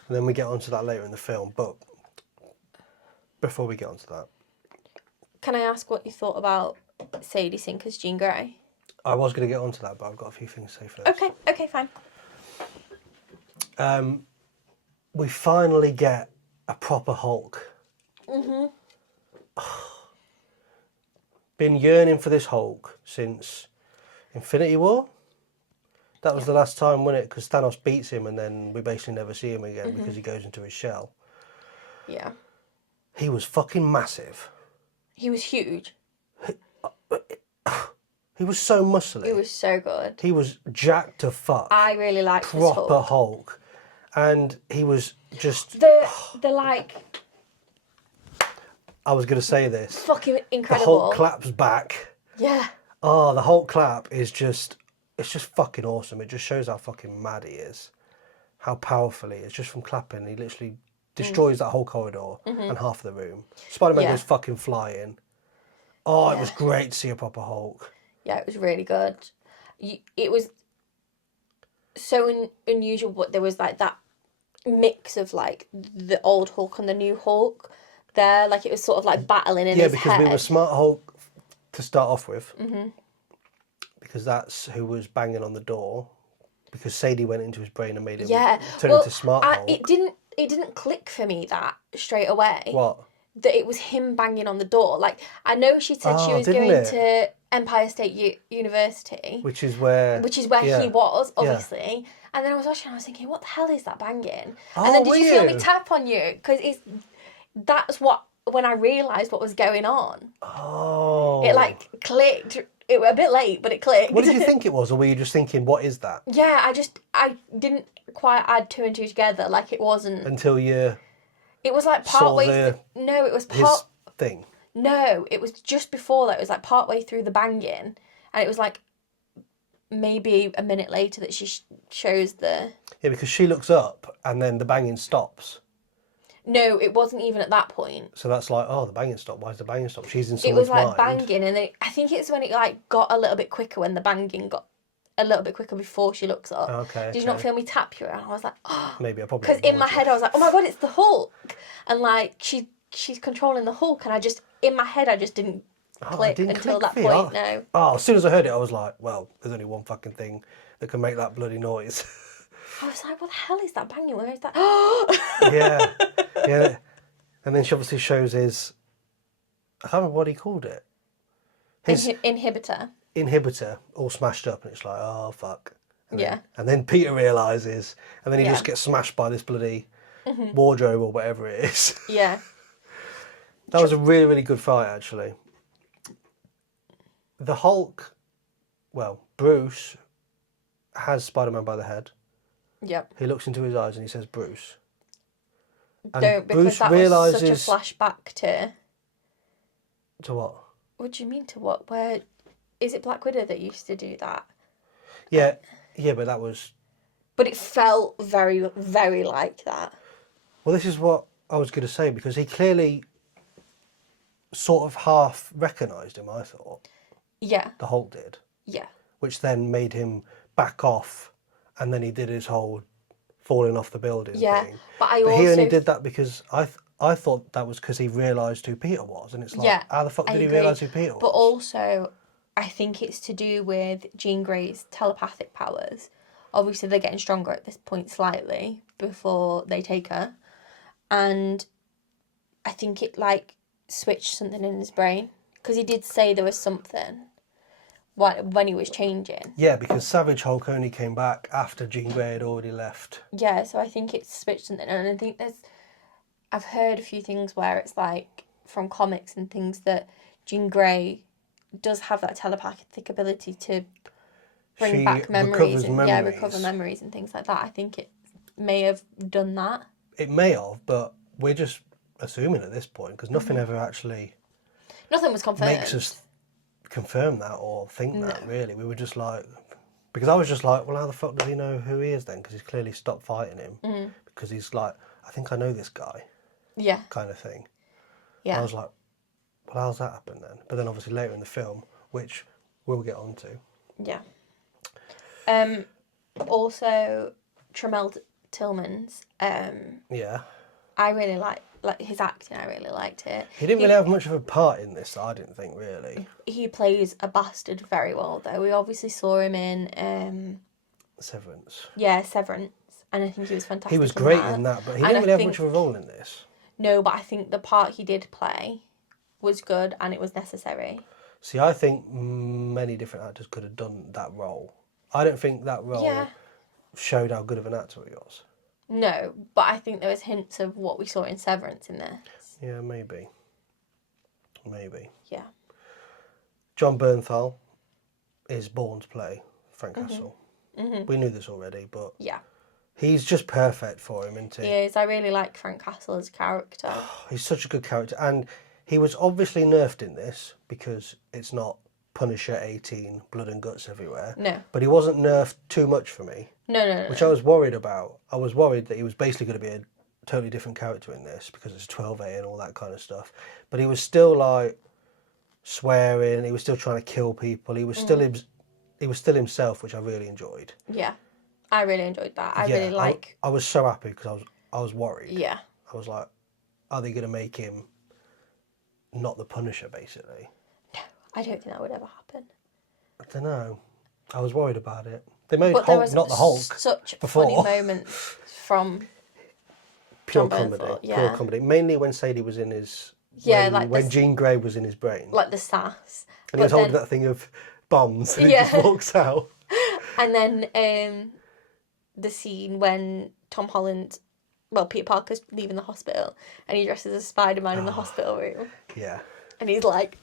and then we get onto that later in the film. But before we get onto that, Can I ask what you thought about Sadie Sink as Jean Grey? I was going to get onto that, but I've got a few things to say first. Okay, fine. We finally get a proper Hulk. Been yearning for this Hulk since Infinity War. That was the last time, wasn't it? Because Thanos beats him, and then we basically never see him again because he goes into his shell. Yeah. He was fucking massive. He was huge. He was so muscly. He was so good. He was jacked to fuck. I really liked this Proper Hulk. Hulk. And he was just... The like I was going to say this. fucking The incredible. Hulk claps back. Yeah. Oh, the Hulk clap is just... It's just fucking awesome. It just shows how fucking mad he is. How powerful he is. Just from clapping, he literally destroys that whole corridor and half of the room. Spider-Man Yeah. goes fucking flying. Oh, it was great to see a proper Hulk. Yeah, it was really good. It was so unusual, but there was like that mix of like the old Hulk and the new Hulk there. Like it was sort of like battling in Yeah, his because head. we were Smart Hulk to start off with. Because that's who was banging on the door. Because Sadie went into his brain and made him turn into Smart Hulk. It didn't click for me that straight away. What? That it was him banging on the door. Like I know she said she was didn't going it? to Empire State University, Which is where he was Yeah. obviously. And then I was watching, and I was thinking, what the hell is that banging? Oh, And then did were you feel me you? tap on you? Because that's what when I realised what was going on. Oh. It like clicked. It was a bit late, but it clicked. What did you think it was? Or were you just thinking, what is that? Yeah, I didn't quite add two and two together. Like it wasn't. Until you... It was like saw part way. the- No, it was His part. thing. No, it was just before that. It was like part way through the banging, and it was like maybe a minute later that she shows the. Yeah, because she looks up and then the banging stops. No, it wasn't even at that point. So that's like, oh, the banging stopped. Why is the banging stopped? She's in It someone's was like mind. banging, and then I think it's when it like got a little bit quicker when the banging got a little bit quicker before she looks up. Okay, Did you not okay. feel me tap you? And I was like, oh. Maybe I probably... Because in my ignored you. head I was like, oh my god, it's the Hulk, and like she's controlling the Hulk, and I just in my head I just didn't Oh, it click didn't until click that for you. point. No. Oh, as soon as I heard it, I was like, well, there's only one fucking thing that can make that bloody noise. I was like, what the hell is that banging? Where is that? Yeah. Yeah. And then she obviously shows his... I can't remember what he called it. His Inhibitor. inhibitor all smashed up, and it's like, oh, fuck. Yeah. And then Peter realises, and then he Yeah. just gets smashed by this bloody wardrobe or whatever it is. Yeah. That was a really, really good fight, actually. The Hulk, well, Bruce has Spider-Man by the head. Yep. He looks into his eyes and he says, Bruce. And Don't, because Bruce that realises... was such a flashback To what? What do you mean to what? Where is it? Black Widow that used to do that? Yeah, yeah, but that was. But it felt very, very like that. Well, this is what I was going to say because he clearly sort of half recognised him. I thought Yeah, the Hulk did, yeah, which then made him back off, and then he did his whole falling off the building yeah. thing. But I But also he only did that because I thought that was because he realised who Peter was, and it's like, Yeah, how the fuck I did he agree. realise who Peter was? But also, I think it's to do with Jean Grey's telepathic powers. Obviously, they're getting stronger at this point slightly before they take her. And I think it, like, switched something in his brain. Because he did say there was something when he was changing. Yeah, because Savage Hulk only came back after Jean Grey had already left. Yeah, so I think it switched something. And I think I've heard a few things where it's like, from comics and things, that Jean Grey does have that telepathic ability to bring She back memories recovers and memories. recover memories and things like that. I think it may have done that. It may have, but we're just assuming at this point because nothing ever actually Nothing was confirmed. makes us confirm that or think that, really. We were just like, because I was just like, well, how the fuck does he know who he is then? Because he's clearly stopped fighting him. Because he's like, I think I know this guy, Yeah, kind of thing. yeah, I was like, well, how's that happen then? But then obviously later in the film, which we'll get on to. yeah. Also, Tremel Tillman's. Yeah. I really like his acting. I really liked it. He didn't really have much of a part in this, I didn't think, really. He plays a bastard very well, though. We obviously saw him in Severance. Severance, and I think he was fantastic. He was great in that, but he didn't really have much of a role in this. No, but I think the part he did play was good and it was necessary. See, I think many different actors could have done that role. I don't think that role showed how good of an actor he was. No, but I think there was hints of what we saw in Severance in this. Yeah, maybe. Maybe. Yeah. John Bernthal is born to play Frank Castle. We knew this already, but Yeah. he's just perfect for him, isn't he? He is. I really like Frank Castle as a character. He's such a good character. And he was obviously nerfed in this because it's not Punisher 18, blood and guts everywhere. No. But he wasn't nerfed too much for me, No. which I was worried about. I was worried that he was basically going to be a totally different character in this because it's 12A and all that kind of stuff. But he was still like swearing, he was still trying to kill people, he was still himself, which I really enjoyed. Yeah. I really enjoyed that. I really like... I was so happy because I was worried. Yeah. I was like, are they going to make him not the Punisher, basically? No, I don't think that would ever happen. I don't know. I was worried about it. They made But there Hulk was not the Hulk such before. funny moments from Pure John comedy. Bernthal, yeah. Pure comedy. Mainly when Sadie was in his... Yeah, when, like when this- Jean Grey was in his brain. like the sass. And he was holding that thing of bombs and he Yeah. just walks out. And then the scene when Peter Parker's leaving the hospital and he dresses as Spider-Man in the hospital room. Yeah. And he's like...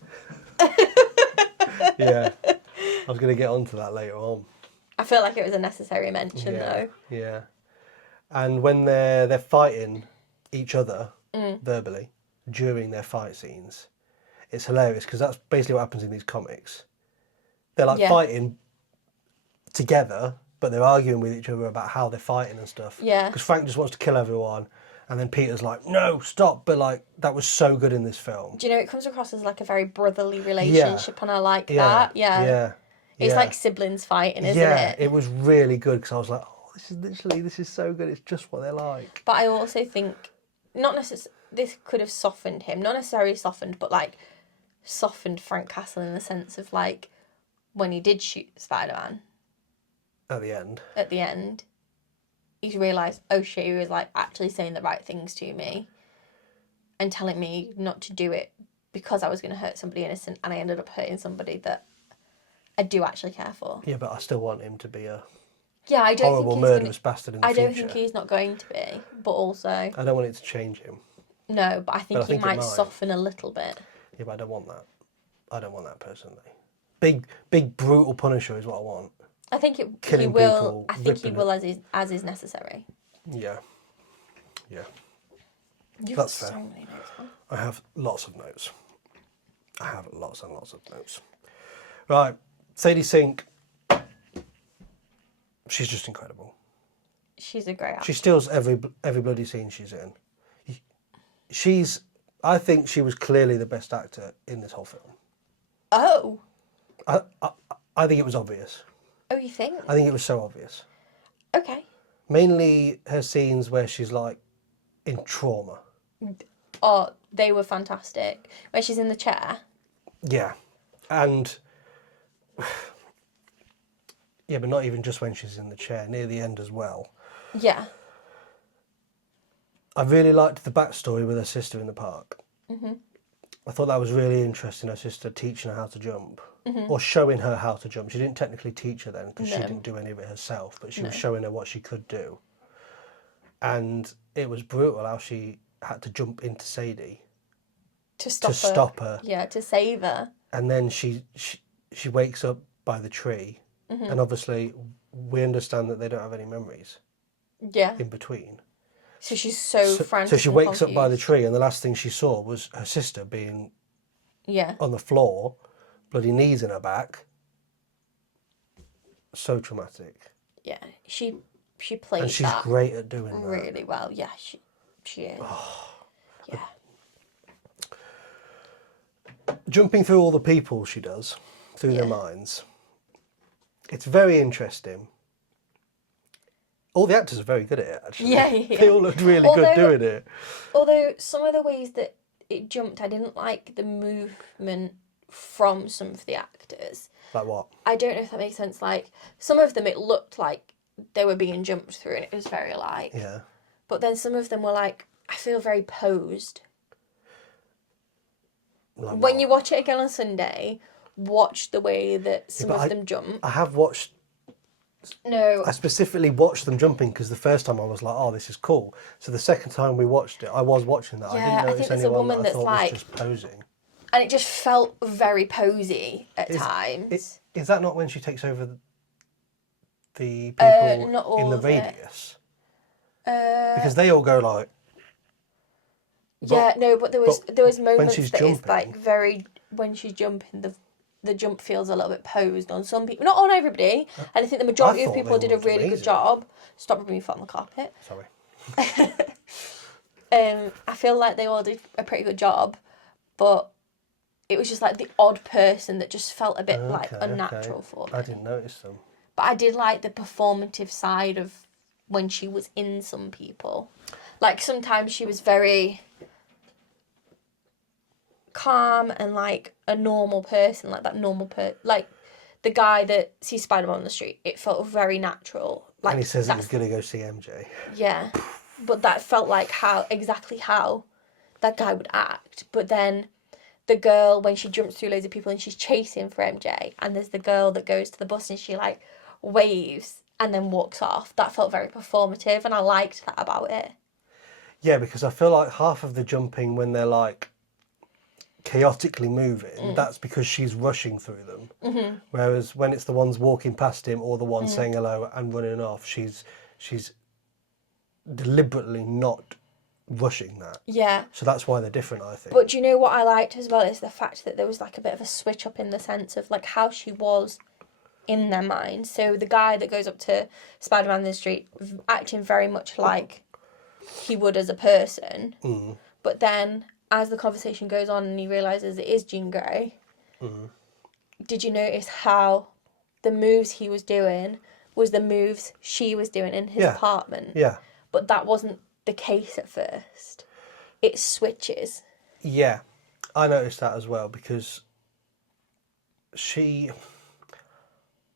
Yeah. I was going to get onto that later on. I feel like it was a necessary mention, Yeah. though. Yeah. And when they're fighting each other verbally during their fight scenes, it's hilarious because that's basically what happens in these comics. They're like fighting together, but they're arguing with each other about how they're fighting and stuff. Yeah. Because Frank just wants to kill everyone, and then Peter's like, "No, stop!" But like that was so good in this film. Do you know, it comes across as like a very brotherly relationship, and I like that. Yeah. Yeah. It's yeah. like siblings fighting, isn't yeah, it? it was really good because I was like, "Oh, this is so good. It's just what they're like." But I also think, not necessarily, this could have softened him. Not necessarily softened, but like softened Frank Castle in the sense of like when he did shoot Spider-Man At the end. at the end, he's realised, oh shit, he was like actually saying the right things to me and telling me not to do it because I was going to hurt somebody innocent, and I ended up hurting somebody that I do actually care for. Yeah, but I still want him to be a Yeah, I don't horrible think he's murderous bastard in the I future. don't think he's not going to be, but also I don't want it to change him. no, but I think But I he think it might might. soften a little bit. Yeah, but I don't want that. I don't want that personally. Big brutal Punisher is what I want. I think he Killing will. people, I think he ripping will as is necessary. Yeah. Yeah. You've That's got fair. so many notes, man. I have lots of notes. I have lots and lots of notes. Right, Sadie Sink. She's just incredible. She's a great actress. She steals every bloody scene she's in. I think she was clearly the best actor in this whole film. Oh. I think it was obvious. Oh, you think? I think it was so obvious. Okay. Mainly her scenes where she's like in trauma. Oh, they were fantastic. When she's in the chair. Yeah. And yeah, but not even just when she's in the chair, near the end as well. Yeah. I really liked the backstory with her sister in the park. Mm-hmm. I thought that was really interesting, her sister teaching her how to jump. Mm-hmm. Or showing her how to jump. She didn't technically teach her then because she didn't do any of it herself, but she was showing her what she could do. And it was brutal how she had to jump into Sadie To stop to stop her. Yeah, to save her. And then she wakes up by the tree. Mm-hmm. And obviously we understand that they don't have any memories Yeah. in between. So she's so frantic. So she wakes and up by the confused. tree, and the last thing she saw was her sister being Yeah. on the floor, bloody knees in her back. So traumatic. Yeah. She plays And she's that great at doing that. really well. Yeah, she is. Yeah. Jumping through all the people she does, through their minds, it's very interesting. All the actors are very good at it, actually. Yeah. They all looked really good doing it. Although some of the ways that it jumped, I didn't like the movement from some of the actors. Like what? I don't know if that makes sense. Like, some of them it looked like they were being jumped through and it was very like... Yeah. But then some of them were like, I feel very posed. Like When what? you watch it again on Sunday, watch the way that some but of them jump. I have watched... No. I specifically watched them jumping because the first time I was like, oh, this is cool. So the second time we watched it, I was watching that. Yeah, I I didn't think notice there's a anyone woman that I that's thought like- was just posing. And it just felt very posy at times. Is that not when she takes over the people not all in the of it. radius? Because they all go like... Yeah, no, but there was moments she's that it's jumping- like very... When she's jumping, the jump feels a little bit posed on some people. Not on everybody. And I think the majority of thought people they did a looked really good amazing. job. Stop rubbing your foot on the carpet. Sorry. I feel like they all did a pretty good job, but it was just like the odd person that just felt a bit like unnatural for me. I didn't notice them. But I did like the performative side of when she was in some people. Like, sometimes she was very calm and like a normal person, like that normal like the guy that sees Spider-Man on the street. It felt very natural. Like, And he says he that's- was going to go see MJ. Yeah, but that felt like exactly how that guy would act. But then the girl, when she jumps through loads of people and she's chasing for MJ, and there's the girl that goes to the bus and she like waves and then walks off. That felt very performative, and I liked that about it. Yeah, because I feel like half of the jumping when they're like chaotically moving, that's because she's rushing through them. Mm-hmm. Whereas when it's the ones walking past him or the ones saying hello and running off, she's deliberately not rushing that. Yeah. So that's why they're different, I think. But do you know what I liked as well is the fact that there was like a bit of a switch up in the sense of like how she was in their mind. So the guy that goes up to Spider-Man in the street acting very much like he would as a person. Mm. But then as the conversation goes on and he realises it is Jean Grey, did you notice how the moves he was doing was the moves she was doing in his apartment? Yeah. But that wasn't the case at first. It switches. Yeah, I noticed that as well because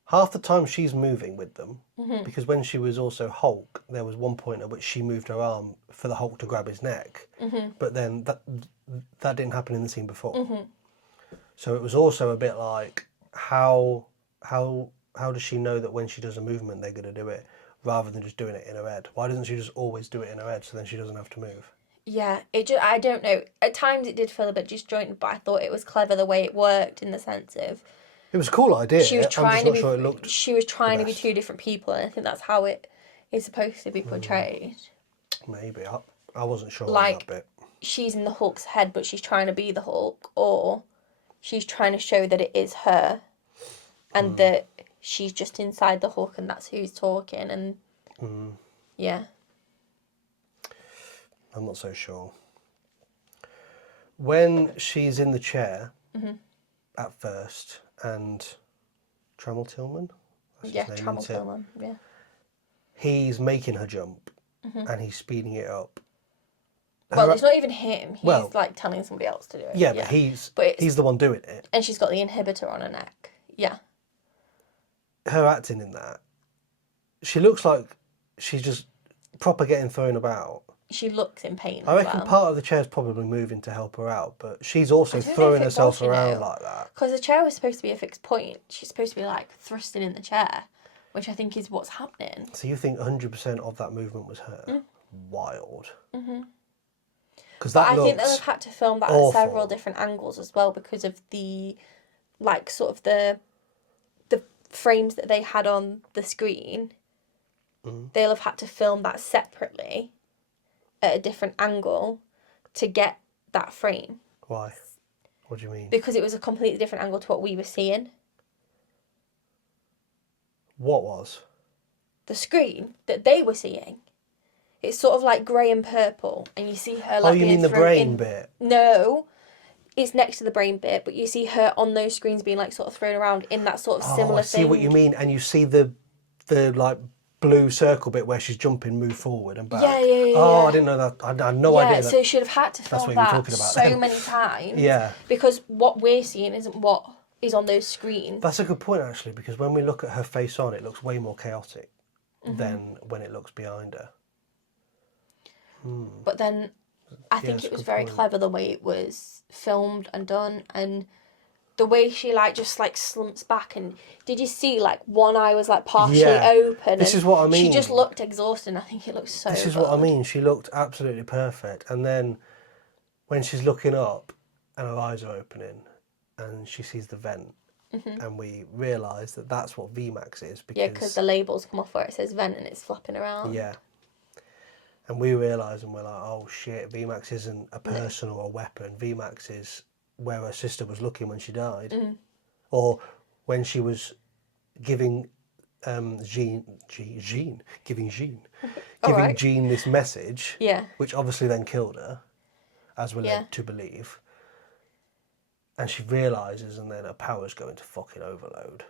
half the time she's moving with them, because when she was also Hulk, there was one point at which she moved her arm for the Hulk to grab his neck, but then that didn't happen in the scene before. So it was also a bit like how does she know that when she does a movement they're going to do it rather than just doing it in her head? Why doesn't she just always do it in her head so then she doesn't have to move? Yeah, I don't know. At times it did feel a bit disjointed, but I thought it was clever the way it worked in the sense of It was a cool idea. she was trying I'm just not sure it looked she was trying to be best. two different people, and I think that's how it is supposed to be portrayed. Maybe. I wasn't sure Like- on that bit. She's in the Hulk's head, but she's trying to be the Hulk, or she's trying to show that it is her, and that she's just inside the hook, and that's who's talking, and yeah. I'm not so sure. When she's in the chair at first, and Trammell Tillman, that's his name, Trammell isn't it? Tillman, yeah. He's making her jump, and he's speeding it up. Well, it's not even him. He's Well, like telling somebody else to do it. Yeah, but he's the one doing it. And she's got the inhibitor on her neck. Yeah. Her acting in that, she looks like she's just proper getting thrown about. She looks in pain. I reckon part of the chair's probably moving to help her out, but she's also throwing herself around like that. Because the chair was supposed to be a fixed point. She's supposed to be like thrusting in the chair, which I think is what's happening. So you think 100% of that movement was her? Wild. Because But I think they'll have had to film that awful. at several different angles as well because of the, like, sort of the frames that they had on the screen. They'll have had to film that separately at a different angle to get that frame. Why? What do you mean? Because it was a completely different angle to what we were seeing. What was? The screen that they were seeing. It's sort of like grey and purple, and you see her like. Oh, you mean the brain bit? No, it's next to the brain bit, but you see her on those screens being like sort of thrown around in that sort of similar I see thing. what you mean, and you see the like blue circle bit where she's jumping, move forward and back. Yeah. Oh, I didn't know that. I had no idea. Yeah, so she'd have had to film what you were that talking about so then. many times. Yeah. Because what we're seeing isn't what is on those screens. That's a good point actually, because when we look at her face on, it looks way more chaotic than when it looks behind her. But then I think it was very clever the way it was filmed and done, and the way she like just like slumps back. And did you see like one eye was like partially open? This is what I mean. She just looked exhausted, and I think it looked so This is good. what I mean. She looked absolutely perfect, and then when she's looking up and her eyes are opening, and she sees the vent, and we realise that that's what VMAX is because the labels come off where it says vent and it's flapping around. Yeah. And we realise, and we're like, oh shit, VMAX isn't a person or a weapon. VMAX is where her sister was looking when she died. Or when she was giving Jean this message, which obviously then killed her, as we're led to believe. And she realises, and then her powers go into fucking overload.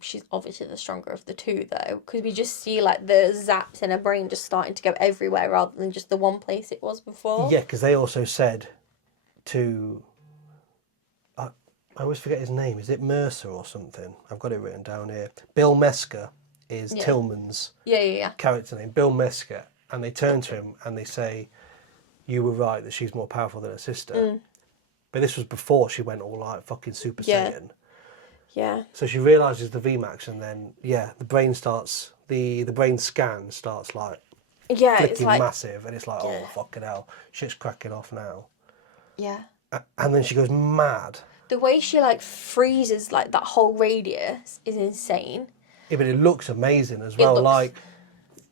She's obviously the stronger of the two, though, because we just see like the zaps in her brain just starting to go everywhere rather than just the one place it was before. Yeah, because they also said to, I always forget his name. Is it Mercer or something? I've got it written down here. Bill Mesker is Tillman's character name. Bill Mesker, and they turn to him and they say, "You were right that she's more powerful than her sister." But this was before she went all like fucking Super Saiyan. Yeah. So she realises the VMAX, and then the brain starts the brain scan starts like flicking it's like massive, and it's like oh fucking hell, shit's cracking off now. Yeah. And then she goes mad. The way she like freezes like that whole radius is insane. Yeah, but it looks amazing as well. Like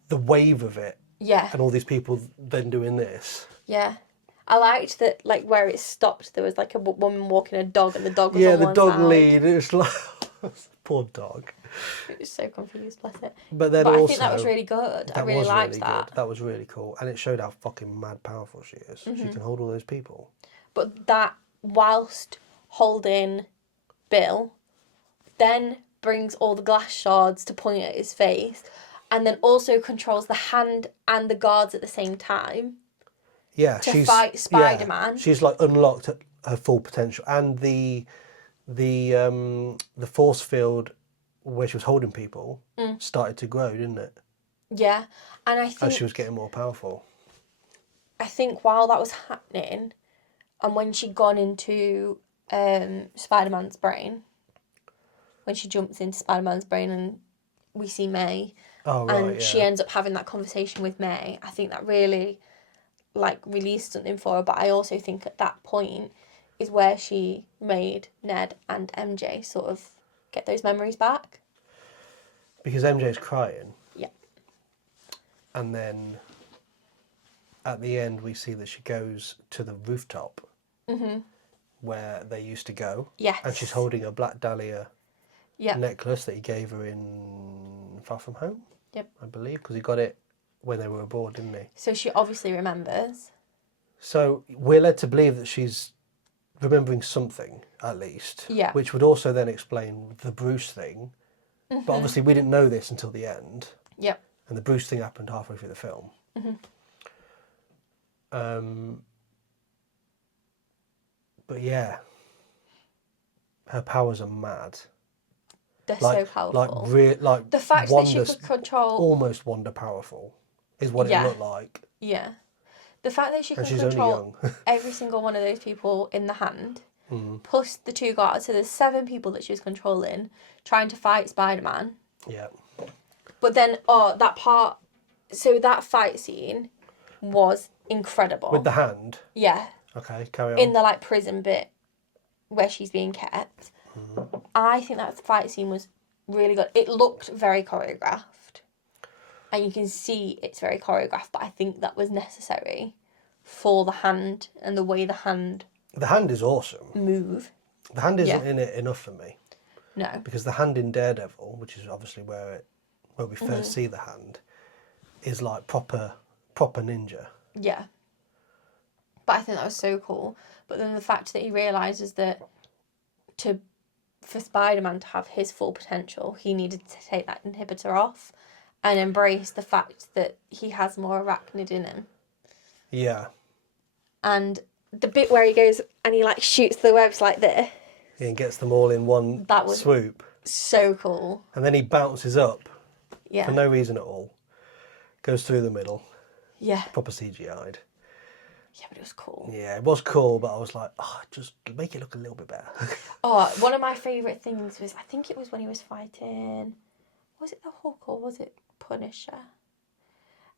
the wave of it. Yeah. And all these people then doing this. Yeah. I liked that, like, where it stopped, there was, like, a woman walking a dog, and the dog was on one side. Yeah, the dog lead. It was like... Poor dog. It was so confused, bless it. But then also... I think that was really good. I really liked that. That was really cool. And it showed how fucking mad powerful she is. She can hold all those people. But that, whilst holding Bill, then brings all the glass shards to point at his face, and then also controls the hand and the guards at the same time. Yeah, to fight Spider-Man. Yeah, she's like unlocked her full potential, and the force field where she was holding people started to grow, didn't it? Yeah, and I think as she was getting more powerful. I think while that was happening, and when she'd gone into Spider-Man's brain, when she jumps into Spider-Man's brain and we see May, she ends up having that conversation with May, I think that really like released something for her. But I also think at that point is where she made Ned and MJ sort of get those memories back. Because MJ's crying. Yeah. And then at the end we see that she goes to the rooftop where they used to go. Yes. And she's holding a Black Dahlia Yep. necklace that he gave her in Far From Home. Yep. I believe, because he got it when they were abroad, didn't he? So she obviously remembers. So we're led to believe that she's remembering something, at least. Yeah. Which would also then explain the Bruce thing. But obviously we didn't know this until the end. Yep. And the Bruce thing happened halfway through the film. But yeah, her powers are mad. They're so powerful. The fact that she could control... almost wonder powerful is what it looked like. Yeah. The fact that she And could she's only control young. every single one of those people in the hand, plus the 2 guards, so there's 7 people that she was controlling, trying to fight Spider-Man. Yeah. But then, that part... So that fight scene was incredible. With the hand? Yeah. Okay, carry on. In the, like, prison bit where she's being kept. I think that fight scene was really good. It looked very choreographed. And you can see it's very choreographed, but I think that was necessary for the hand and the way the hand The hand is awesome. move. The hand isn't in it enough for me. No. Because the hand in Daredevil, which is obviously where we first see the hand, is like proper ninja. Yeah. But I think that was so cool. But then the fact that he realises that for Spider-Man to have his full potential, he needed to take that inhibitor off and embrace the fact that he has more arachnid in him. Yeah. And the bit where he goes and he like shoots the webs like this. And gets them all in one swoop. So cool. And then he bounces up Yeah. for no reason at all. Goes through the middle. Yeah. Proper CGI'd. Yeah, but it was cool. Yeah, it was cool, but I was like, just make it look a little bit better. One of my favourite things was, I think it was when he was fighting, was it the Hulk or was it Punisher?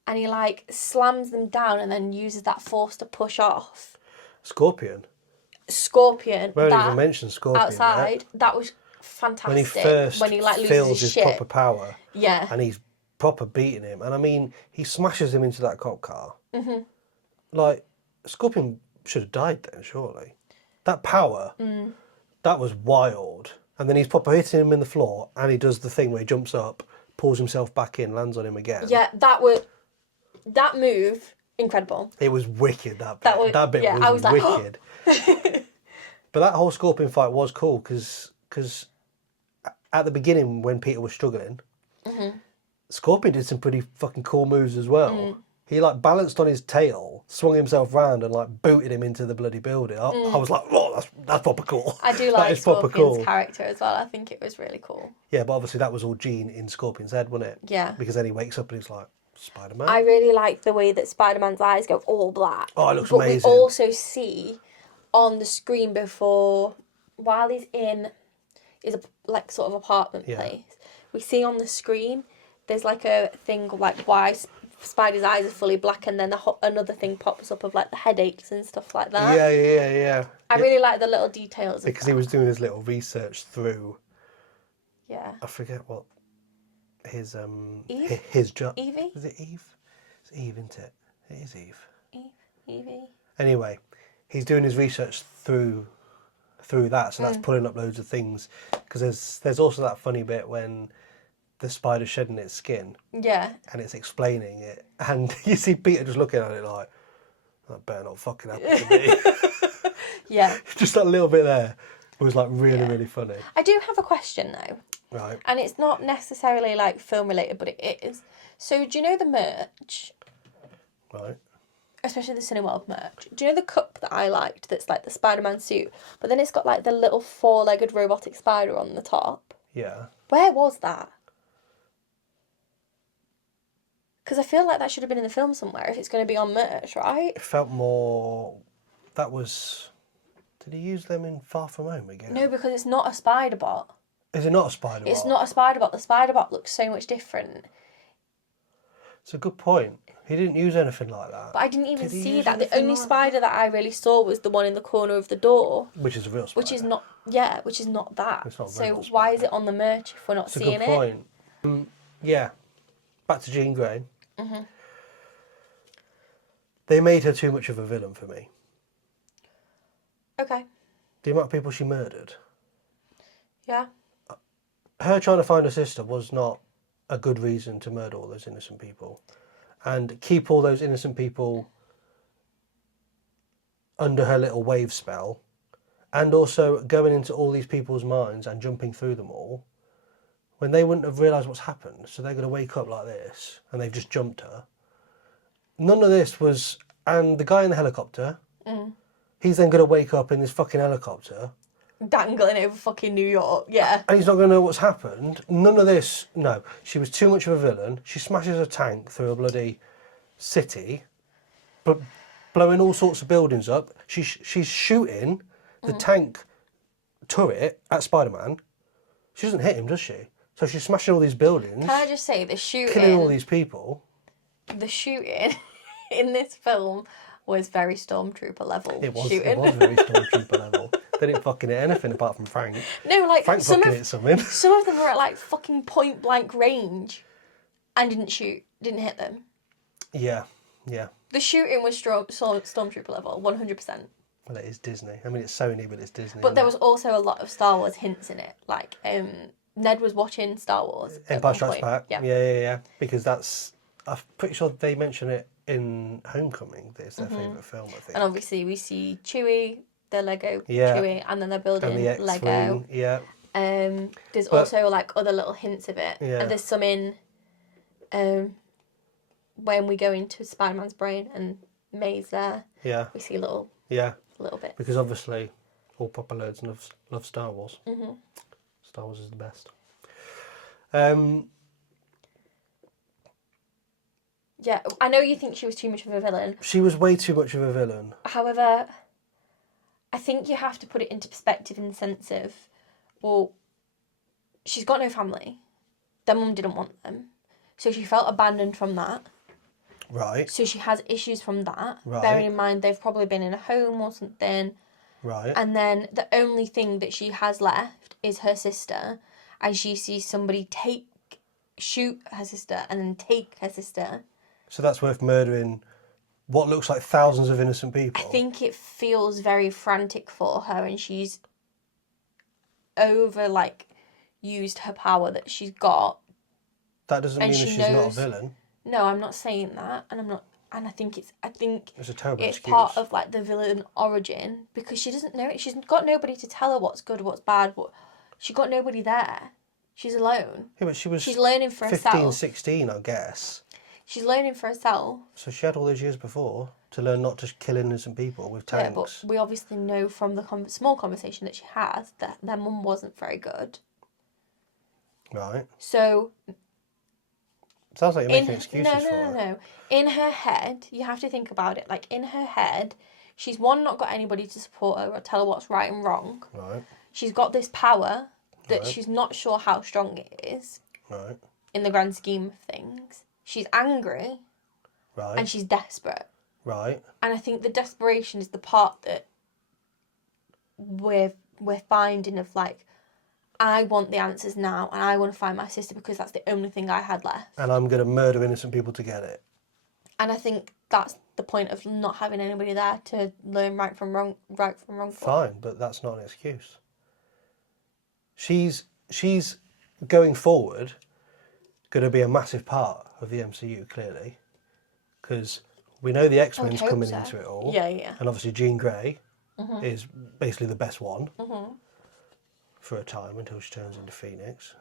And he like slams them down and then uses that force to push off. Scorpion. Scorpion. We haven't even mentioned Scorpion outside. Yet. That was fantastic. When he like feels loses his shit. proper power. Yeah. And he's proper beating him. And I mean, he smashes him into that cop car. Mm-hmm. Like, Scorpion should have died then, surely. That power, that was wild. And then he's proper hitting him in the floor, and he does the thing where he jumps up, pulls himself back in, lands on him again. Yeah, that move, incredible. It was wicked, that bit. That bit was wicked. Like, but that whole Scorpion fight was cool, because at the beginning, when Peter was struggling, Scorpion did some pretty fucking cool moves as well. He like balanced on his tail, swung himself round and like booted him into the bloody building. I was like, oh, that's proper cool. I do like Scorpion's character as well. I think it was really cool. Yeah, but obviously that was all Jean in Scorpion's head, wasn't it? Yeah. Because then he wakes up and he's like, Spider-Man. I really like the way that Spider-Man's eyes go all black. Oh, it looks But amazing. we also see on the screen while he's in his like sort of apartment place, we see on the screen there's like a thing like why Spidey's eyes are fully black, and then another thing pops up of like the headaches and stuff like that. Yeah. I really like the little details because he was doing his little research through. Yeah. I forget what his Eve? his job. Evie? Is it Eve? It's Eve, isn't it? It is Eve. Evie. Anyway, he's doing his research through that, so that's pulling up loads of things. Because there's also that funny bit when the spider's shedding its skin. Yeah. And it's explaining it. And you see Peter just looking at it like, that better not fucking happen to me. Yeah. Just that little bit there was like really funny. I do have a question though. Right. And it's not necessarily like film related, but it is. So do you know the merch? Right. Especially the Cineworld merch. Do you know the cup that I liked that's like the Spider-Man suit, but then it's got like the little 4-legged robotic spider on the top? Yeah. Where was that? Because I feel like that should have been in the film somewhere if it's going to be on merch, right? It felt more... That was... Did he use them in Far From Home again? No, because it's not a spider bot. Is it not a spider bot? It's not a spider bot. The spider bot looks so much different. It's a good point. He didn't use anything like that. But I didn't even see use that. The anything only like spider that I really saw was the one in the corner of the door. Which is a real spider. Which is not that. It's not a so real why spider. is it on the merch if we're not It's a seeing good point. Yeah. Back to Jean Grey. Mm-hmm. They made her too much of a villain for me. Okay. the amount of people she murdered. Yeah. Her trying to find her sister was not a good reason to murder all those innocent people and keep all those innocent people under her little wave spell, and also going into all these people's minds and jumping through them all when they wouldn't have realised what's happened. So they're going to wake up like this and they've just jumped her. None of this was... And the guy in the helicopter, he's then going to wake up in this fucking helicopter. Dangling over fucking New York, yeah. And he's not going to know what's happened. None of this, no. She was too much of a villain. She smashes a tank through a bloody city, but blowing all sorts of buildings up. She's shooting the tank turret at Spider-Man. She doesn't hit him, does she? So she's smashing all these buildings. Can I just say, the shooting... Killing all these people. The shooting in this film was very Stormtrooper level shooting. It was very Stormtrooper level. They didn't fucking hit anything apart from Frank. No, like, Frank some fucking hit something. Some of them were at, like, fucking point-blank range and didn't hit them. Yeah. The shooting was Stormtrooper level, 100%. Well, it is Disney. I mean, it's Sony, but it's Disney. But there was also a lot of Star Wars hints in it. Like, Ned was watching Star Wars. Empire Strikes Back. Yeah. Yeah. Because that's... I'm pretty sure they mention it in Homecoming. That it's their favourite film, I think. And obviously we see Chewie, the Lego Chewie, and then they're building and the X-Wing, Lego. yeah. There's also like other little hints of it. Yeah. And there's some in when we go into Spider-Man's brain and May's there. Yeah. We see a little bit. Because obviously all proper nerds love Star Wars. Mm-hmm. Star Wars is the best. Yeah, I know you think she was too much of a villain. She was way too much of a villain. However, I think you have to put it into perspective in the sense of, well, she's got no family. Their mum didn't want them. So she felt abandoned from that. Right. So she has issues from that. Right. Bearing in mind they've probably been in a home or something. Right. And then the only thing that she has left is her sister. And she sees somebody shoot her sister and then take her sister. So that's worth murdering what looks like thousands of innocent people. I think it feels very frantic for her, and she's used her power that she's got. That doesn't mean that she's not a villain. No, I'm not saying that, and I think it's a terrible it's excuse. part of like the villain origin, because she doesn't know it. She's got nobody to tell her what's good, what's bad. She got nobody there. She's alone. Yeah, but she's learning for 15, herself. 16, I guess. She's learning for herself. So she had all those years before to learn not to kill innocent people with tanks. Yeah, but we obviously know from the small conversation that she has that their mum wasn't very good. Right. So... Sounds like you're making excuses for her. No. In her head, you have to think about it. Like, in her head, she's not got anybody to support her or tell her what's right and wrong. Right. She's got this power that she's not sure how strong it is. Right. In the grand scheme of things. She's angry. Right. And she's desperate. Right. And I think the desperation is the part that we're finding of, like, I want the answers now, and I want to find my sister because that's the only thing I had left. And I'm going to murder innocent people to get it. And I think that's the point of not having anybody there to learn right from wrong. Fine, but that's not an excuse. She's going forward going to be a massive part of the MCU, clearly, because we know the X-Men's coming into it all. Yeah. And obviously Jean Grey is basically the best one for a time until she turns into Phoenix,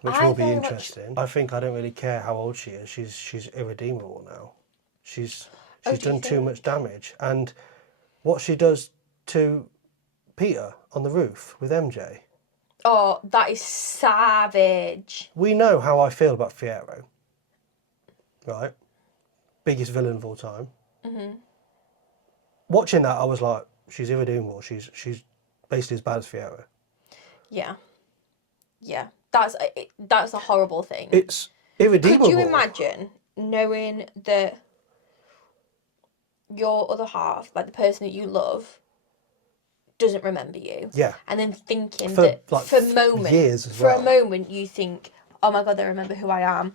which will be interesting. I think I don't really care how old she is. She's irredeemable now. She's done too much damage, and what she does to Peter on the roof with MJ. Oh, that is savage. We know how I feel about Fiyero, right? Biggest villain of all time. Watching that, I was like, she's irredeemable. She's basically as bad as Fiyero. Yeah. That's a horrible thing. It's irredeemable. Could you imagine knowing that your other half, like the person that you love, doesn't remember you? Yeah. And then thinking For a moment you think, oh my God, they remember who I am.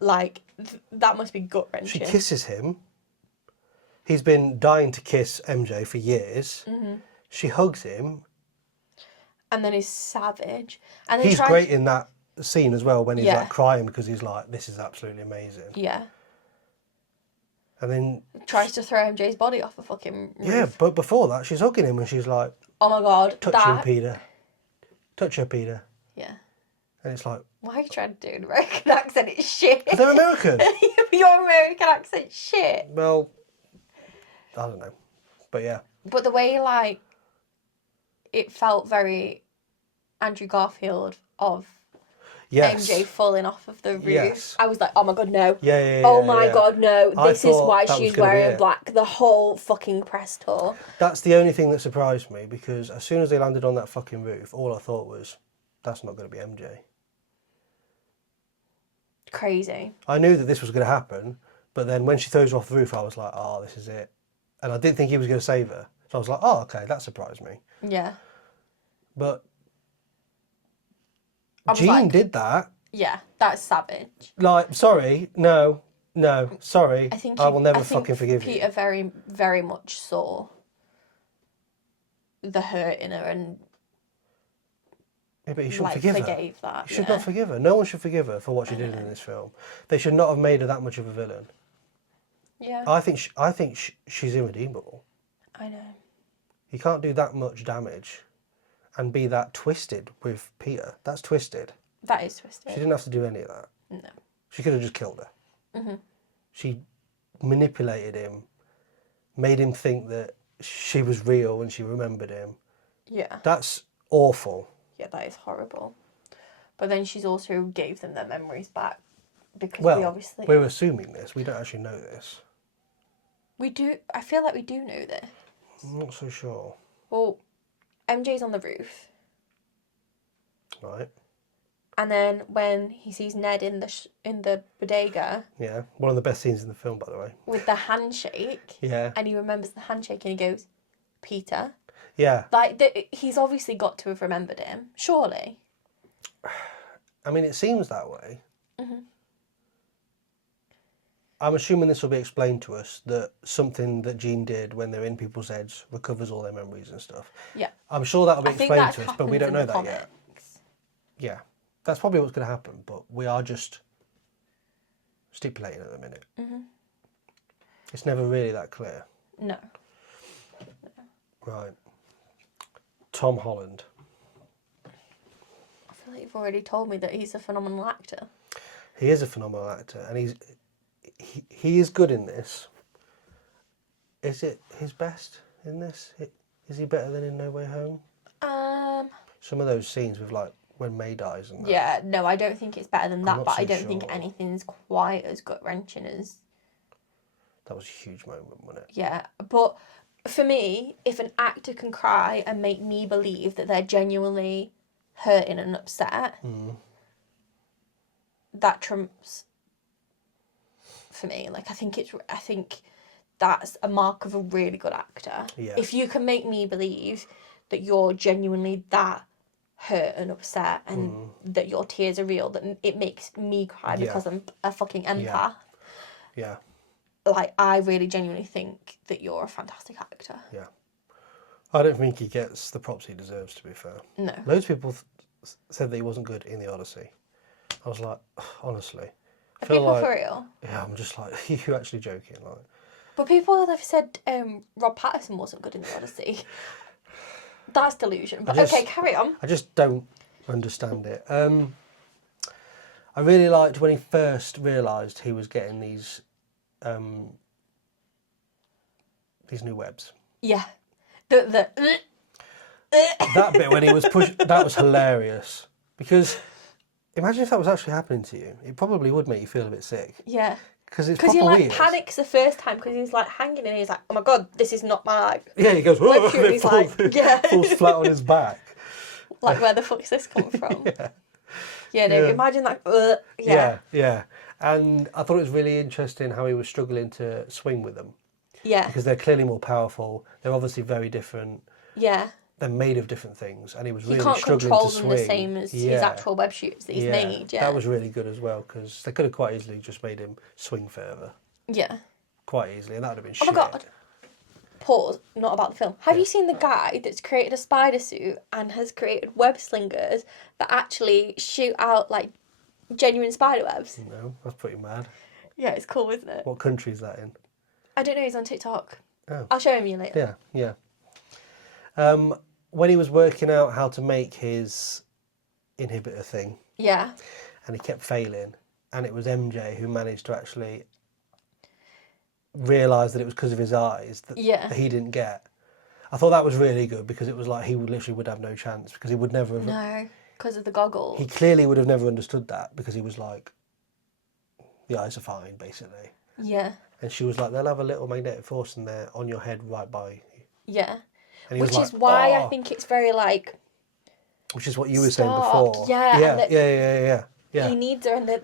Like, that must be gut-wrenching. She kisses him, He's been dying to kiss MJ for years. Mm-hmm. She hugs him. And then he's savage. And then He's great in that scene as well when he's like crying because he's like, this is absolutely amazing. Yeah. And then Tries to throw MJ's body off a fucking roof. yeah, but before that, she's hugging him and she's like, Oh my god. touch him, Peter. Touch her, Peter. Yeah. And it's like, Why are you trying to do an American accent? It's shit. they're American. Your American accent shit. Well, I don't know. But yeah. But the way, like, it felt very Andrew Garfield of Yes. MJ falling off of the roof. Yes. I was like, oh my god, no. Yeah, oh my god, no. I This is thought why that was she's gonna be wearing it. black the whole fucking press tour. That's the only thing that surprised me because as soon as they landed on that fucking roof, all I thought was, that's not going to be MJ. Crazy. I knew that this was going to happen, but then when she throws her off the roof, I was like, oh, this is it. And I didn't think he was going to save her. So I was like, oh, okay, that surprised me. Yeah. But I was Jean like- did that. Yeah, that's savage. Like, sorry, no, sorry. I think will never I think fucking forgive Peter you. very, very much saw the hurt in her and Yeah, but he shouldn't like forgive her. forgave that. You should yeah. not forgive her. No one should forgive her for what she did in this film. They should not have made her that much of a villain. Yeah, I think she's irredeemable. I know. You can't do that much damage and be that twisted with Peter. That's twisted. That is She twisted. didn't have to do any of that. No. She could have just killed her. Mm-hmm. She manipulated him, made him think that she was real and she remembered him. Yeah. That's awful. Yeah, that is horrible. But then she's also gave them their memories back because Well, we obviously we're assuming this. We don't actually know this. we do. I feel like we do know this. I'm not so sure. Well, MJ's on the roof, Right? and then when he sees Ned in the bodega Yeah. One of the best scenes in the film, by the way. with the handshake, Yeah. and he remembers the handshake, and he goes, "Peter." Yeah. Like he's obviously got to have remembered him, surely. I mean, it seems that way. Mm-hmm. I'm assuming this will be explained to us that something that Jean did when they're in people's heads recovers all their memories and stuff. Yeah. I'm sure that'll be I think explained that to us, but we happens don't in know the that yet. comics. Yeah. That's probably what's going to happen, but we are just stipulating at the minute. Mm-hmm. It's never really that clear. No. Right. Tom Holland. I feel like you've already told me that he's a phenomenal actor. He is a phenomenal actor, and he is good in this. Is it his best in this? Is he better than in No Way Home? Some of those scenes with like when May dies and that. Yeah, no, I don't think it's better than that, not but I so don't think sure. anything's quite as gut-wrenching as... That was a huge moment, wasn't it? Yeah, but for me, if an actor can cry and make me believe that they're genuinely hurting and upset, that trumps for me. Like, I think that's a mark of a really good actor. Yeah. If you can make me believe that you're genuinely that hurt and upset and that your tears are real, that it makes me cry Yeah. because I'm a fucking empath. Yeah. Yeah. Like, I really genuinely think that you're a fantastic actor. Yeah. I don't think he gets the props he deserves, to be fair. No. Loads of people said that he wasn't good in The Odyssey. I was like, honestly. I Are feel people like, for real? yeah, I'm just like, are you actually joking? Like, But people have said Rob Pattinson wasn't good in The Odyssey. That's delusion. But okay, carry on. I just don't understand it. I really liked when he first realised he was getting these new webs. Yeah. The That bit when he was pushed, that was hilarious. Because imagine if that was actually happening to you. It probably would make you feel a bit sick. yeah. Because it's Because proper he like weird. panics the first time because he's like hanging and he's like, oh my god, this is not my life. Yeah, he goes, Web "Whoa," shoot, and he's it like, yeah. falls flat on his back. Like, where the fuck's this come from? Yeah. Yeah, no, Yeah. imagine that. Yeah, yeah. And I thought it was really interesting how he was struggling to swing with them. Yeah. Because they're clearly more powerful. They're obviously very different. Yeah. They're made of different things. And he was He really can't struggling control to them swing. the same as his Yeah. actual web shoots that he's made. Yeah. That was really good as well because they could have quite easily just made him swing further. Yeah. quite easily, and that would have been Oh shit. my god. Pause, not about the film. Have you seen the guy that's created a spider suit and has created web slingers that actually shoot out like genuine spider webs? No, that's pretty mad. Yeah, it's cool, isn't it? What country is that in? I don't know, he's on TikTok. Oh. I'll show him you later. Yeah. When he was working out how to make his inhibitor thing, Yeah. and he kept failing, and it was MJ who managed to actually realise that it was because of his eyes that he didn't get. I thought that was really good because it was like he would have no chance because he would never have. No, because of the goggles. He clearly would have never understood that because he was like, the eyes are fine, basically. Yeah. And she was like, they'll have a little magnetic force in there on your head right by you. Yeah. And he Which was is like, why oh. I think it's very like. Which is what you were saying stark. before. Yeah. Yeah. He needs her, and that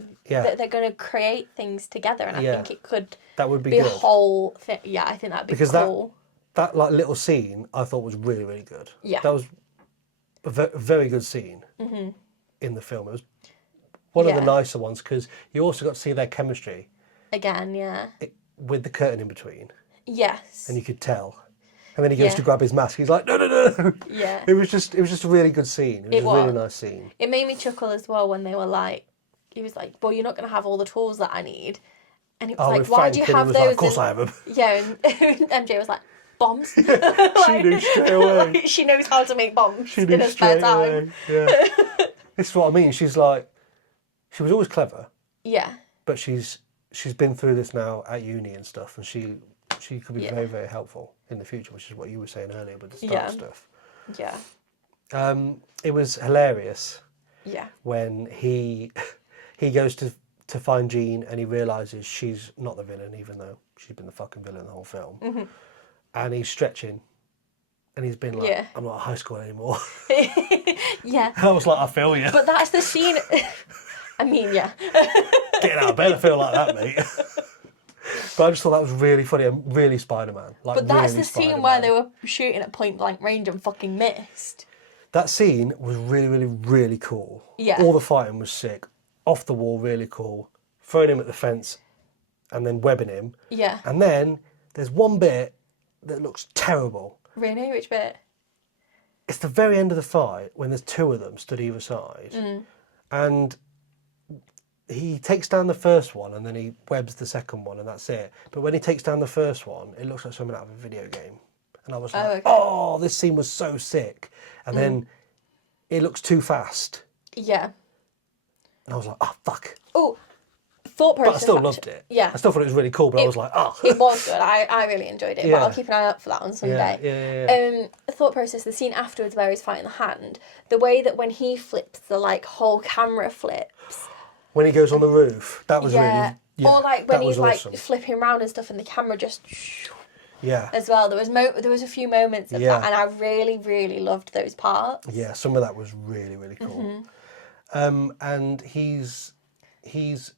they're going to create things together, and I think it could that would be be a good. whole thing. Yeah, I think that'd be Because cool. that like little scene I thought was really, really good. Yeah. That was a very good scene in the film. It was one of the nicer ones because you also got to see their chemistry Again, yeah. with the curtain in between, Yes. and you could tell. And then he goes to grab his mask. He's like, no. Yeah. It was just a really good scene. It was a really nice scene. It made me chuckle as well when they were like, he was like, well, you're not going to have all the tools that I need. And it was like, why do you have those? Like, of course I have them. Yeah, and MJ was like, bombs. She knew straight away. Like, she knows how to make bombs She in knew her spare straight time. away. Yeah. This is what I mean. She's like, she was always clever, Yeah. but she's been through this now at uni and stuff, and she could be very, very helpful in the future, which is what you were saying earlier with the start stuff. Yeah. It was hilarious Yeah. when he goes to find Jean and he realises she's not the villain, even though she's been the fucking villain the whole film. Mm-hmm. And he's stretching, and he's been like, I'm not at high school anymore. Yeah. I was like, I feel you. But that's the scene. I mean, yeah. Getting out of bed, I feel like that, mate. But I just thought that was really funny and really Spider-Man. Like, But that's really the scene Spider-Man. where they were shooting at point blank range and fucking missed. That scene was really, really, really cool. Yeah. All the fighting was sick. Off the wall, really cool. Throwing him at the fence and then webbing him. Yeah. And then there's one bit that looks terrible. Really? Which bit? It's the very end of the fight when there's two of them stood either side. And he takes down the first one and then he webs the second one and that's it. But when he takes down the first one, it looks like something out of a video game. And I was like, oh, this scene was so sick. And then it looks too fast. Yeah. And I was like, oh, fuck. Oh, thought process. But I still loved it. Yeah. I still thought it was really cool, but I was like, oh. It was good. I really enjoyed it, but Yeah. I'll keep an eye out for that on Sunday. Yeah. Thought process, the scene afterwards where he's fighting the hand, the way that when he flips, the like whole camera flips. When he goes on the roof, that was really... Yeah, or like when that he's was awesome. like flipping around and stuff and the camera just... Yeah. As well. There was a few moments of that and I really, really loved those parts. Yeah, some of that was really, really cool. And he's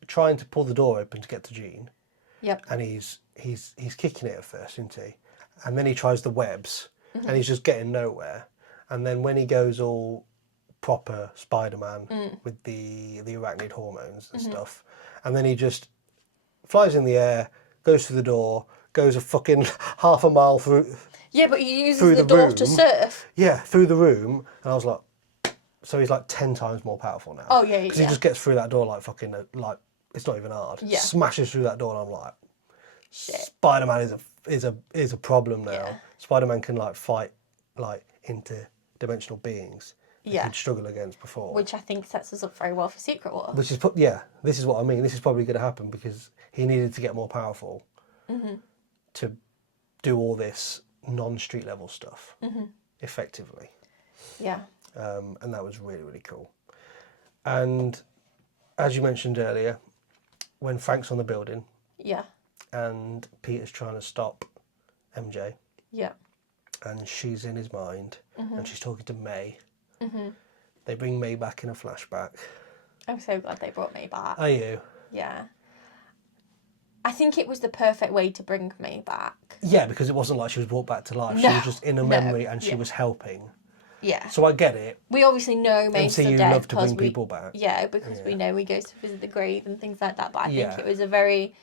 trying to pull the door open to get to Jean. Yep. And he's kicking it at first, isn't he? And then he tries the webs and he's just getting nowhere. And then when he goes all proper Spider-Man with the arachnid hormones and stuff, and then he just flies in the air, goes through the door, goes a fucking half a mile through. Yeah, but he uses through the the door room. to surf. Yeah, through the room, and I was like, so he's like 10 times more powerful now. Oh, yeah, Because he just gets through that door like fucking, like, it's not even hard. Yeah. Smashes through that door, and I'm like, Shit. Spider-Man is a problem now. Yeah. Spider-Man can like fight like interdimensional beings. That Yeah. he'd struggle against before. Which I think sets us up very well for Secret War. This is what I mean. This is probably going to happen because he needed to get more powerful to do all this non-street level stuff effectively. Yeah. And that was really, really cool. And as you mentioned earlier, when Frank's on the building Yeah. and Peter's trying to stop MJ Yeah. and she's in his mind and she's talking to May, they bring May back in a flashback. I'm so glad they brought me back. Are you? Yeah. I think it was the perfect way to bring me back. Yeah, because it wasn't like she was brought back to life. She No, was just in a no, memory and she yeah. was helping. Yeah. So I get it. We obviously know May's MCU dead love to because bring people back. Yeah, because we know he goes to visit the grave and things like that. But I Yeah. think it was a very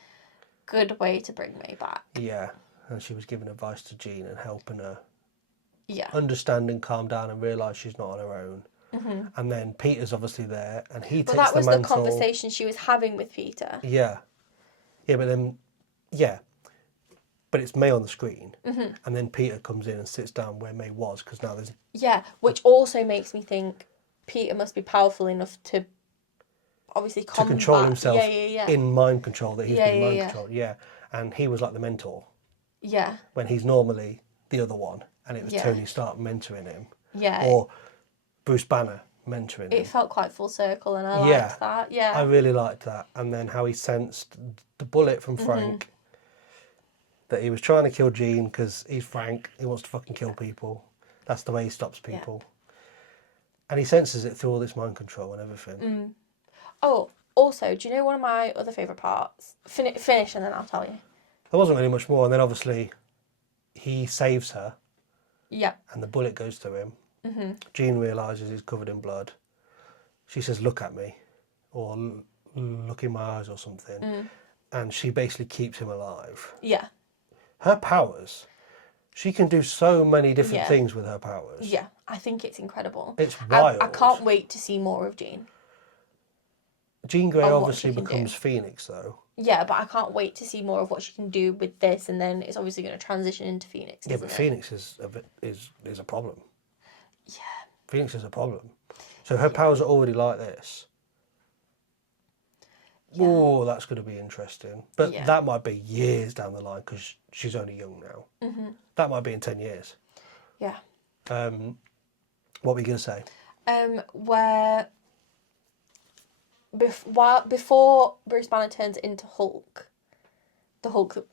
good way to bring May back. Yeah, and she was giving advice to Jean and helping her Yeah. understand and calm down and realise she's not on her own. Mm-hmm. And then Peter's obviously there, and he But takes that was the the mantle. conversation she was having with Peter. Yeah, but then, but it's May on the screen, and then Peter comes in and sits down where May was, because now there's... Yeah, which also makes me think Peter must be powerful enough to obviously combat. To control himself Yeah. in mind control, that he's been mind yeah. controlled. Yeah, and he was like the mentor, Yeah. when he's normally the other one, and it was Yeah. Tony Stark mentoring him. Yeah. Or Bruce Banner mentoring him. It felt quite full circle, and I liked that. Yeah. I really liked that. And then how he sensed the bullet from Frank, that he was trying to kill Jean because he's Frank, he wants to fucking kill people. That's the way he stops people. And he senses it through all this mind control and everything. Oh, also, do you know one of my other favourite parts? Finish and then I'll tell you. There wasn't really much more. And then obviously he saves her Yeah. and the bullet goes through him. Jean realises he's covered in blood. She says, "Look at me," or "Look in my eyes," or something. And she basically keeps him alive. Yeah. Her powers, she can do so many different things with her powers. Yeah. I think it's incredible. It's wild. I can't wait to see more of Jean. Jean Grey what obviously she can becomes do. Phoenix, though. Yeah, but I can't wait to see more of what she can do with this, and then it's obviously going to transition into Phoenix. Yeah, isn't but it? Phoenix is a problem. Yeah. Phoenix is a problem. So her powers are already like this. Yeah. Oh, that's going to be interesting. But Yeah. that might be years down the line because she's only young now. That might be in 10 years. Yeah. What were you going to say? Where before Bruce Banner turns into Hulk, the Hulk that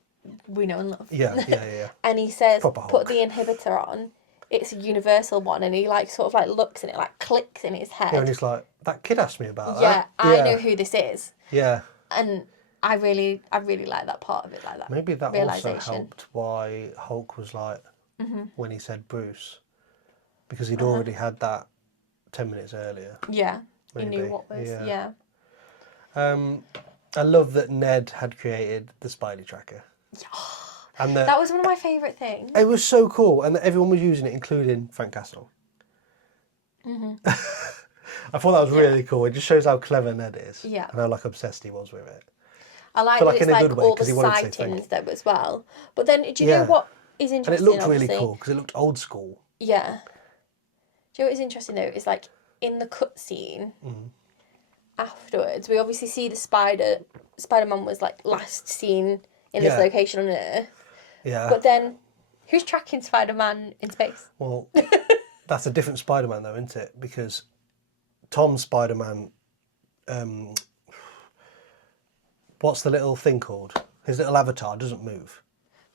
we know and love. Yeah. And he says, Proper Hulk. "Put the inhibitor on." It's a universal one, and he like sort of like looks and it like clicks in his head. Yeah, and he's like, that kid asked me about Yeah, that. I know who this is, Yeah. and I really like that part of it, like that. Maybe that also realisation. helped why Hulk was like, when he said Bruce, because he'd already had that 10 minutes earlier. Yeah, he Maybe, knew what was. yeah. Yeah. I love that Ned had created the Spidey tracker. And That was one of my favourite things. it was so cool, and that everyone was using it, including Frank Castle. I thought that was really cool. It just shows how clever Ned is. Yeah. And how like obsessed he was with it. I like But, that like, it's in a like good way, all the 'cause he wanted to say thank sightings though as well. But then, do you Yeah. know what is And it interesting? looked really obviously? cool because it looked old school. Yeah. Do you know what is interesting though? Is like in the cutscene afterwards, we obviously see the Spider-Man was like last seen in this Yeah. location on Earth. Yeah. But then, who's tracking Spider-Man in space? Well, that's a different Spider-Man though, isn't it? Because Tom's Spider-Man, what's the little thing called? His little avatar doesn't move.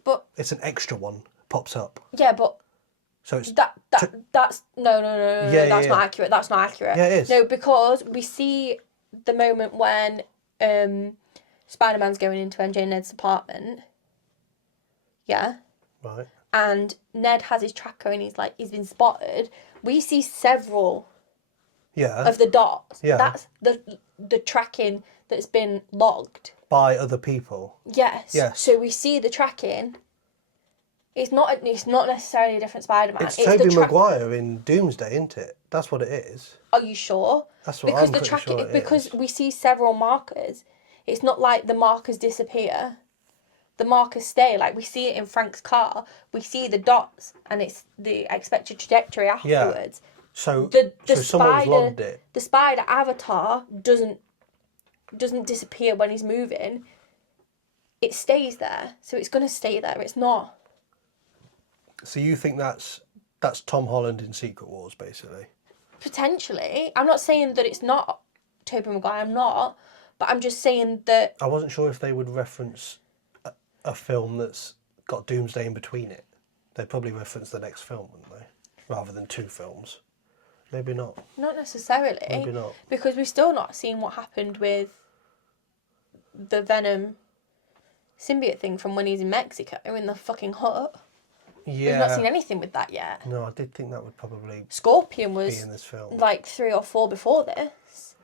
But It's an extra one, pops up. yeah, but So it's that's no. Yeah, That's yeah, not yeah. accurate. That's not accurate. Yeah, it is. No, because we see the moment when Spider-Man's going into MJ and Ned's apartment. Yeah. right. And Ned has his tracker and he's been spotted. We see several Yeah. of the dots. Yeah. That's the tracking that's been logged. By other people. Yes. Yes. So we see the tracking. It's not necessarily a different Spider-Man. It's the Tobey tra- Maguire in Doomsday, isn't it? That's what it is. Are you sure? That's what Because I'm the pretty tracking sure it because is. we see several markers. It's not like the markers disappear. The markers stay. Like we see it in Frank's car. We see the dots and it's the expected trajectory afterwards. So, The someone's logged spider it. the spider avatar doesn't disappear when he's moving. It stays there. So it's gonna stay there. It's not. So you think that's Tom Holland in Secret Wars, basically? Potentially. I'm not saying that it's not Tobey Maguire, I'm not. But I'm just saying that I wasn't sure if they would reference a film that's got Doomsday in between it. They'd probably reference the next film, wouldn't they? Rather than two films. Maybe not. not necessarily. Maybe not. Because we've still not seen what happened with the Venom symbiote thing from when he's in Mexico in the fucking hut. Yeah. We've not seen anything with that yet. No, I did think that would probably Scorpion be was in this film. like 3 or 4 before this.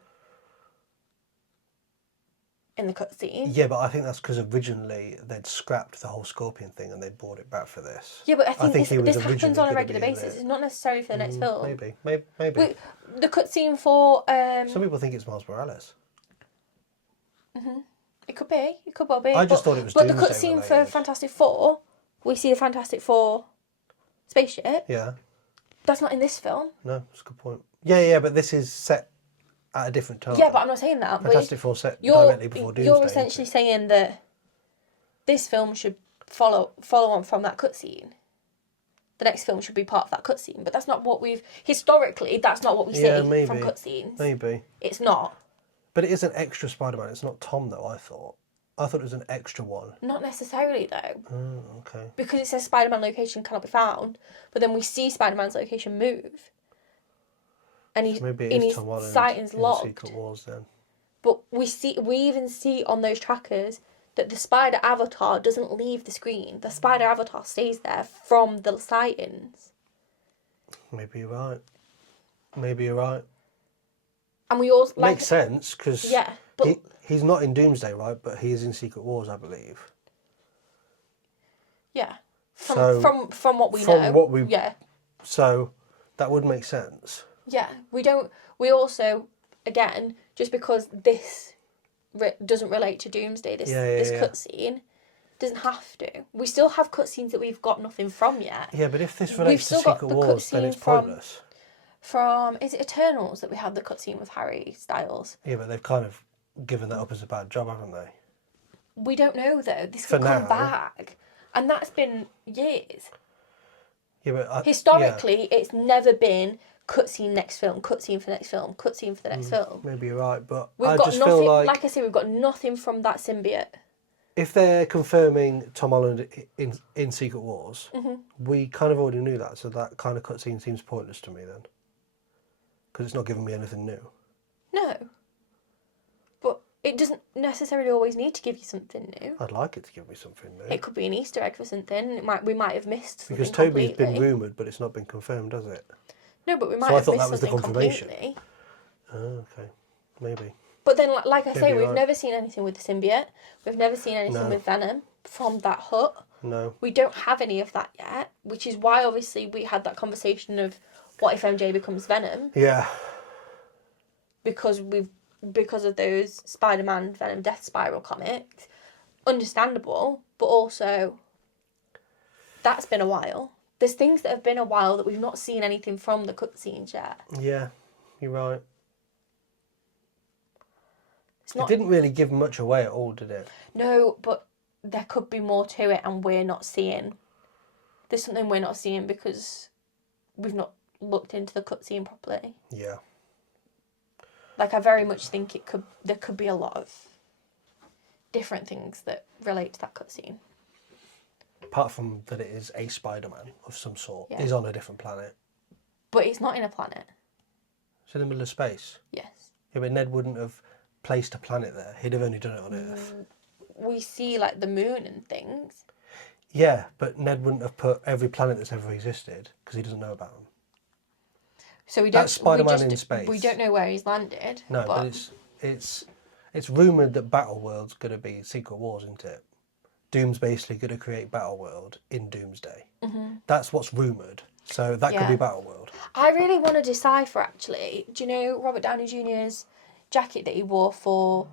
in the cutscene. Yeah, but I think that's because originally they'd scrapped the whole Scorpion thing and they brought it back for this. Yeah, but I think he was this happens originally on a gonna regular be in basis. it. It's not necessarily for the next film. Maybe. The cutscene for Some people think it's Miles Morales. it could be. It could well be. I just thought it was But the Doomsday cutscene for related. Fantastic Four, we see the Fantastic Four spaceship. Yeah. That's not in this film. No, that's a good point. Yeah, but this is set at a different time. Yeah, but I'm not saying that. But Fantastic Four set you're directly before Doomsday. you're essentially saying that this film should follow on from that cutscene. The next film should be part of that cutscene, but that's not what we've historically. That's not what we see from cutscenes. Maybe. It's not. But it is an extra Spider-Man. It's not Tom, though, I thought it was an extra one. Not necessarily though, Oh, okay. because it says Spider-Man location cannot be found, but then we see Spider-Man's location move, and he's Maybe it in is his Tom Holland sightings in logged. Secret Wars then. But we even see on those trackers that the spider avatar doesn't leave the screen. The spider avatar stays there from the sightings. Maybe you're right. And we also Makes sense because yeah, but he's not in Doomsday, right? But he is in Secret Wars, I believe. yeah, So, from what we from know, what we- yeah, So that would make sense. yeah. We also again just because this doesn't relate to Doomsday, this Yeah. cutscene doesn't have to. We still have cutscenes that we've got nothing from yet. Yeah, but if this relates to still got Secret the Wars, then cutscene it's from- pointless. Is it Eternals that we had the cutscene with Harry Styles? Yeah, but they've kind of given that up as a bad job, haven't they? We don't know though. This For could come now. back, and that's been years. Yeah, but Historically, it's never been cutscene next film, cutscene for next film, cutscene for the next film. maybe you're right, but We've I got just nothing. feel like I say, we've got nothing from that symbiote. if they're confirming Tom Holland in Secret Wars, Mm-hmm. we kind of already knew that, so that kind of cutscene seems pointless to me then, because it's not giving me anything new. No, but it doesn't necessarily always need to give you something new. I'd like it to give me something new. It could be an Easter egg for something. We might have missed something Because Toby's completely. been rumoured, but it's not been confirmed, has it? No, but we might So I have thought missed that was the something confirmation. completely. Oh, okay. Maybe. But then, like I say, Maybe we've right. never seen anything with the symbiote. We've never seen anything No. with Venom from that hut. No. We don't have any of that yet, which is why obviously we had that conversation of what if MJ becomes Venom, Yeah. because of those Spider-Man Venom Death Spiral comics. Understandable, but also that's been a while. There's things that have been a while that we've not seen anything from the cutscenes yet. Yeah. You're right. It's not It didn't really give much away at all, did it? No, but there could be more to it, and we're not seeing. There's something we're not seeing because we've not looked into the cutscene properly. Yeah. Like, I very much think there could be a lot of different things that relate to that cutscene. Apart from that it is a Spider-Man of some sort. Yeah. He's on a different planet. But it's not in a planet. It's in the middle of space. Yes. Yeah, but Ned wouldn't have placed a planet there. He'd have only done it on Earth. We see, like, the moon and things. Yeah, but Ned wouldn't have put every planet that's ever existed because he doesn't know about them. So we don't. That's Spider-Man we in just, space. We don't know where he's landed. No, but it's rumoured that Battleworld's going to be Secret Wars, isn't it? Doom's basically going to create Battleworld in Doomsday. Mm-hmm. That's what's rumoured. So that could Yeah. be Battleworld. I really want to decipher, actually. Do you know Robert Downey Jr.'s jacket that he wore for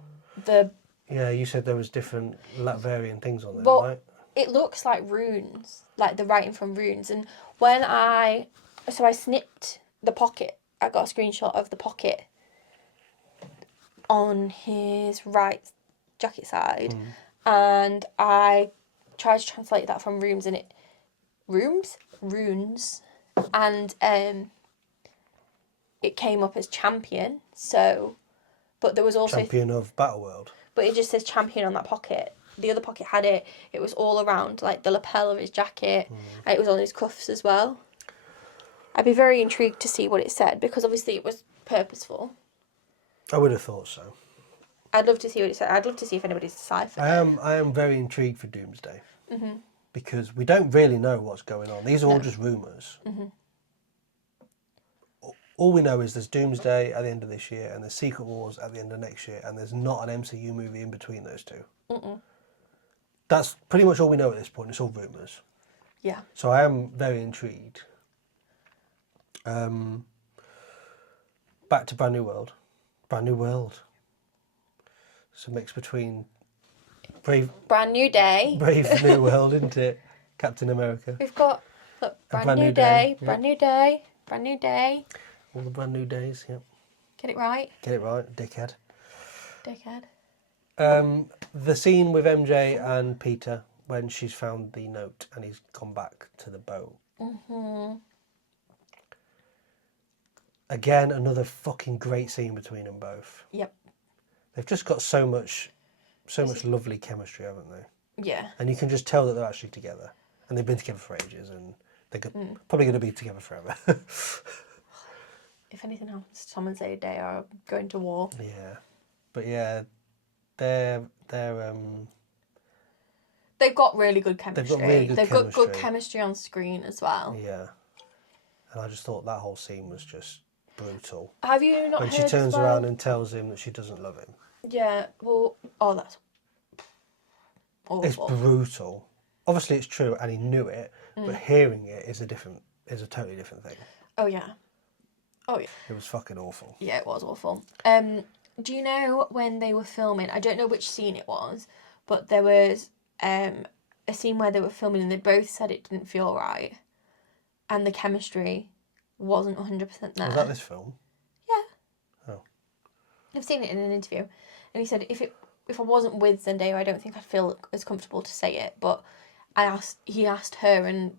the... Yeah, you said there was different Latvian things on there, Well, right? it looks like runes, like the writing from runes. And when I snipped the pocket, I got a screenshot of the pocket on his right jacket side, and I tried to translate that from runes, and runes, and it came up as champion. So, but there was also, Champion of Battleworld. but it just says champion on that pocket. The other pocket had it. It was all around, like, the lapel of his jacket, and it was on his cuffs as well. I'd be very intrigued to see what it said, because obviously it was purposeful. I would have thought so. I'd love to see what it said. I'd love to see if anybody's deciphered it. I am very intrigued for Doomsday. Mm-hmm. Because we don't really know what's going on. These are all just rumours. Mm-hmm. all we know is there's Doomsday at the end of this year and there's Secret Wars at the end of next year, and there's not an MCU movie in between those two. That's pretty much all we know at this point. It's all rumours. Yeah. So I am very intrigued. Back to Brand New World. Brand New World. It's a mix between Brave Brand New Day. New World, isn't it? Captain America. We've got, look, brand Brand new New day, Day, brand new day, brand new day. All the brand new days, yep. Get it right, Get it right, dickhead. dickhead. The scene with MJ and Peter when she's found the note and he's gone back to the boat. Again, another fucking great scene between them both. Yep. They've just got so much lovely chemistry, haven't they? Yeah. And you can just tell that they're actually together. And they've been together for ages and they're probably going to be together forever. If anything happens to Tom and Zay, they are going to war. Yeah. But yeah, they're They've got really good chemistry. They've got good chemistry on screen as well. Yeah. And I just thought that whole scene was just brutal. Have you not When heard she turns as well? around and tells him that she doesn't love him. Yeah, well, that's awful. It's brutal. Obviously it's true and he knew it, but hearing it is a totally different thing. Oh, yeah. Oh, yeah. It was fucking awful. Yeah, it was awful. Do you know when they were filming, I don't know which scene it was, but there was a scene where they were filming and they both said it didn't feel right and the chemistry wasn't 100% there. Was that this film? Yeah. Oh. I've seen it in an interview, and he said if I wasn't with Zendaya, I don't think I'd feel as comfortable to say it. But he asked her, and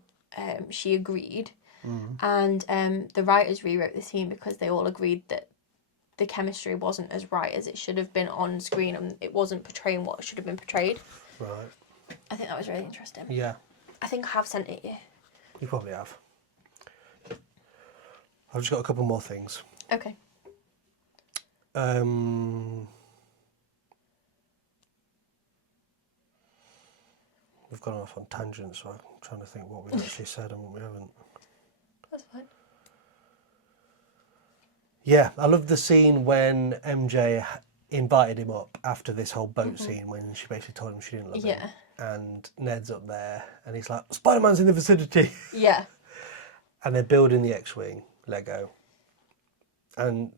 she agreed. And the writers rewrote the scene because they all agreed that the chemistry wasn't as right as it should have been on screen, and it wasn't portraying what should have been portrayed. Right. I think that was really interesting. Yeah. I think I have sent it you. You probably have. I've just got a couple more things. Okay. We've gone off on tangents, so I'm trying to think what we actually said and what we haven't. That's fine. Yeah, I love the scene when MJ invited him up after this whole boat scene when she basically told him she didn't love him. Yeah. And Ned's up there and he's like, Spider-Man's in the vicinity. Yeah. And they're building the X-Wing Lego. And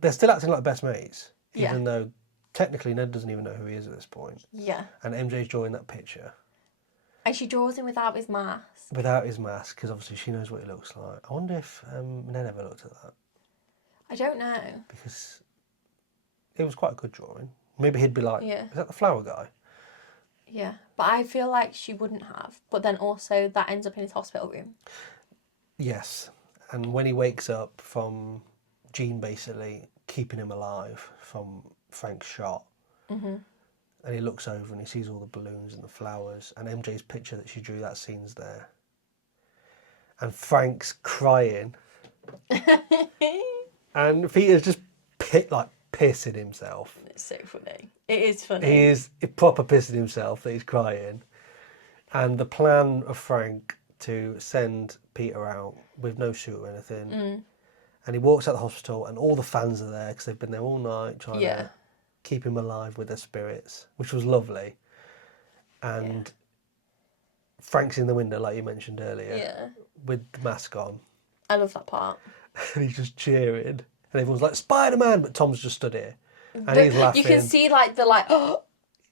they're still acting like best mates, even though technically Ned doesn't even know who he is at this point. Yeah. And MJ's drawing that picture. And she draws him without his mask. Without his mask, because obviously she knows what he looks like. I wonder if Ned ever looked at that. I don't know. Because it was quite a good drawing. Maybe he'd be like, Yeah. is that the flower guy? Yeah. But I feel like she wouldn't have. But then also that ends up in his hospital room. Yes. And when he wakes up from Jean basically keeping him alive from Frank's shot, and he looks over and he sees all the balloons and the flowers, and MJ's picture that she drew, that scene's there. And Frank's crying. And Peter's just pissing himself. It's so funny. It is funny. He is proper pissing himself that he's crying. And the plan of Frank to send Peter out with no suit or anything. And he walks out the hospital and all the fans are there because they've been there all night trying to keep him alive with their spirits, which was lovely. And Frank's in the window, like you mentioned earlier, with the mask on. I love that part. And he's just cheering. And everyone's like, Spider-Man! But Tom's just stood here. And he's laughing. You can see oh,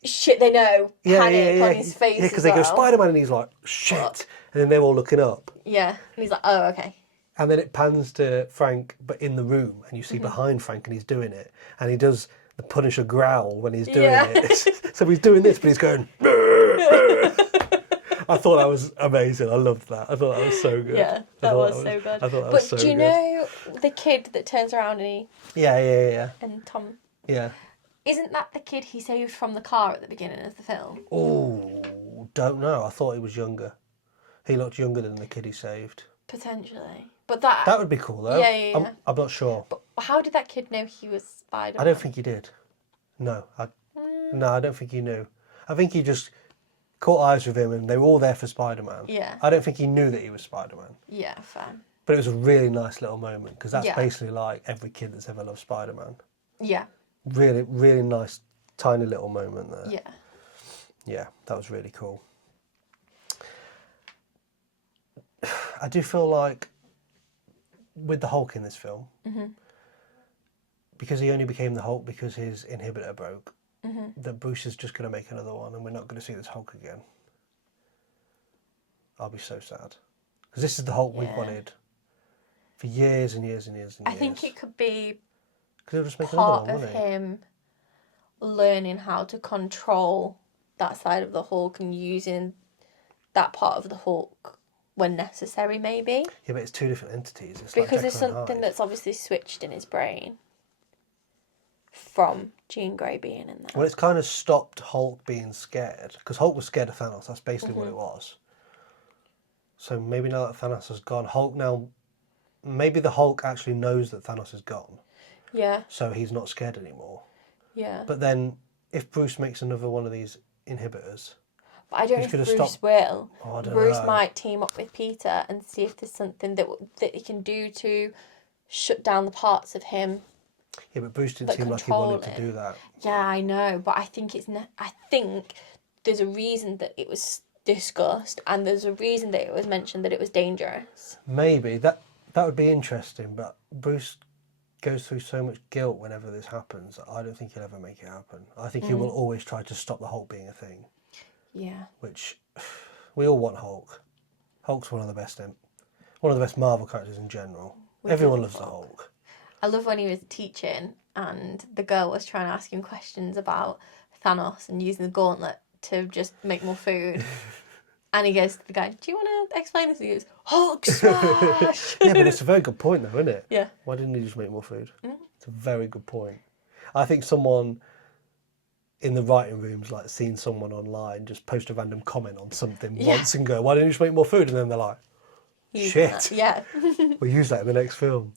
shit, they know. Panic on his face. Yeah, because they go, Spider-Man, and he's like, shit. What? And then they're all looking up. Yeah. And he's like, oh, okay. And then it pans to Frank, but in the room, and you see behind Frank, and he's doing it. And he does the Punisher growl when he's doing it. So he's doing this, but he's going, I thought that was amazing. I loved that. I thought that was so good. Yeah, that was so good. I thought that was so good. But do you know the kid that turns around and and Tom... Yeah. Isn't that the kid he saved from the car at the beginning of the film? Oh, don't know. I thought he was younger. He looked younger than the kid he saved. Potentially. But that... That would be cool, though. Yeah. I'm not sure. But how did that kid know he was Spider-Man? I don't think he did. No, I don't think he knew. I think he just caught eyes with him and they were all there for Spider-Man. Yeah. I don't think he knew that he was Spider-Man. Yeah, fair. But it was a really nice little moment because that's Yeah. basically like every kid that's ever loved Spider-Man. Yeah. Really, really nice, tiny little moment there. Yeah. Yeah, that was really cool. I do feel like with the Hulk in this film, because he only became the Hulk because his inhibitor broke, that Bruce is just going to make another one and we're not going to see this Hulk again. I'll be so sad. Because this is the Hulk we've Yeah. wanted for years and years and years and I years. think it could be Because he'll just make another part one, of won't he? him learning how to control that side of the Hulk and using that part of the Hulk when necessary, maybe. Yeah, but it's two different entities. It's Because like there's Jekyll and something Hyde. that's obviously switched in his brain from Jean Grey being in there. Well, it's kind of stopped Hulk being scared. Because Hulk was scared of Thanos. That's basically what it was. So maybe now that Thanos has gone, Hulk now... Maybe the Hulk actually knows that Thanos is gone. Yeah, So he's not scared anymore. yeah. But then, if Bruce makes another one of these inhibitors... But I don't know Who's if gonna Bruce stop- will. Oh, I don't Bruce know. might team up with Peter and see if there's something that he can do to shut down the parts of him. Yeah, but Bruce didn't But seem like he wanted to control do that. Yeah, I know, but I think I think there's a reason that it was discussed, and there's a reason that it was mentioned that it was dangerous. Maybe. That would be interesting, but Bruce goes through so much guilt whenever this happens. I don't think he'll ever make it happen. I think he will always try to stop the Hulk being a thing, Yeah. which we all want Hulk. Hulk's one of the best Marvel characters in general. We Everyone do loves the love Hulk. I love when he was teaching and the girl was trying to ask him questions about Thanos and using the gauntlet to just make more food. And he goes to the guy, do you want to explain this? And he goes, Hulk smash! Yeah, but it's a very good point though, isn't it? Yeah. Why didn't he just make more food? It's a very good point. I think someone in the writing room's like seen someone online just post a random comment on something once and go, why didn't you just make more food? And then they're like, Using shit. that. Yeah. We'll use that in the next film.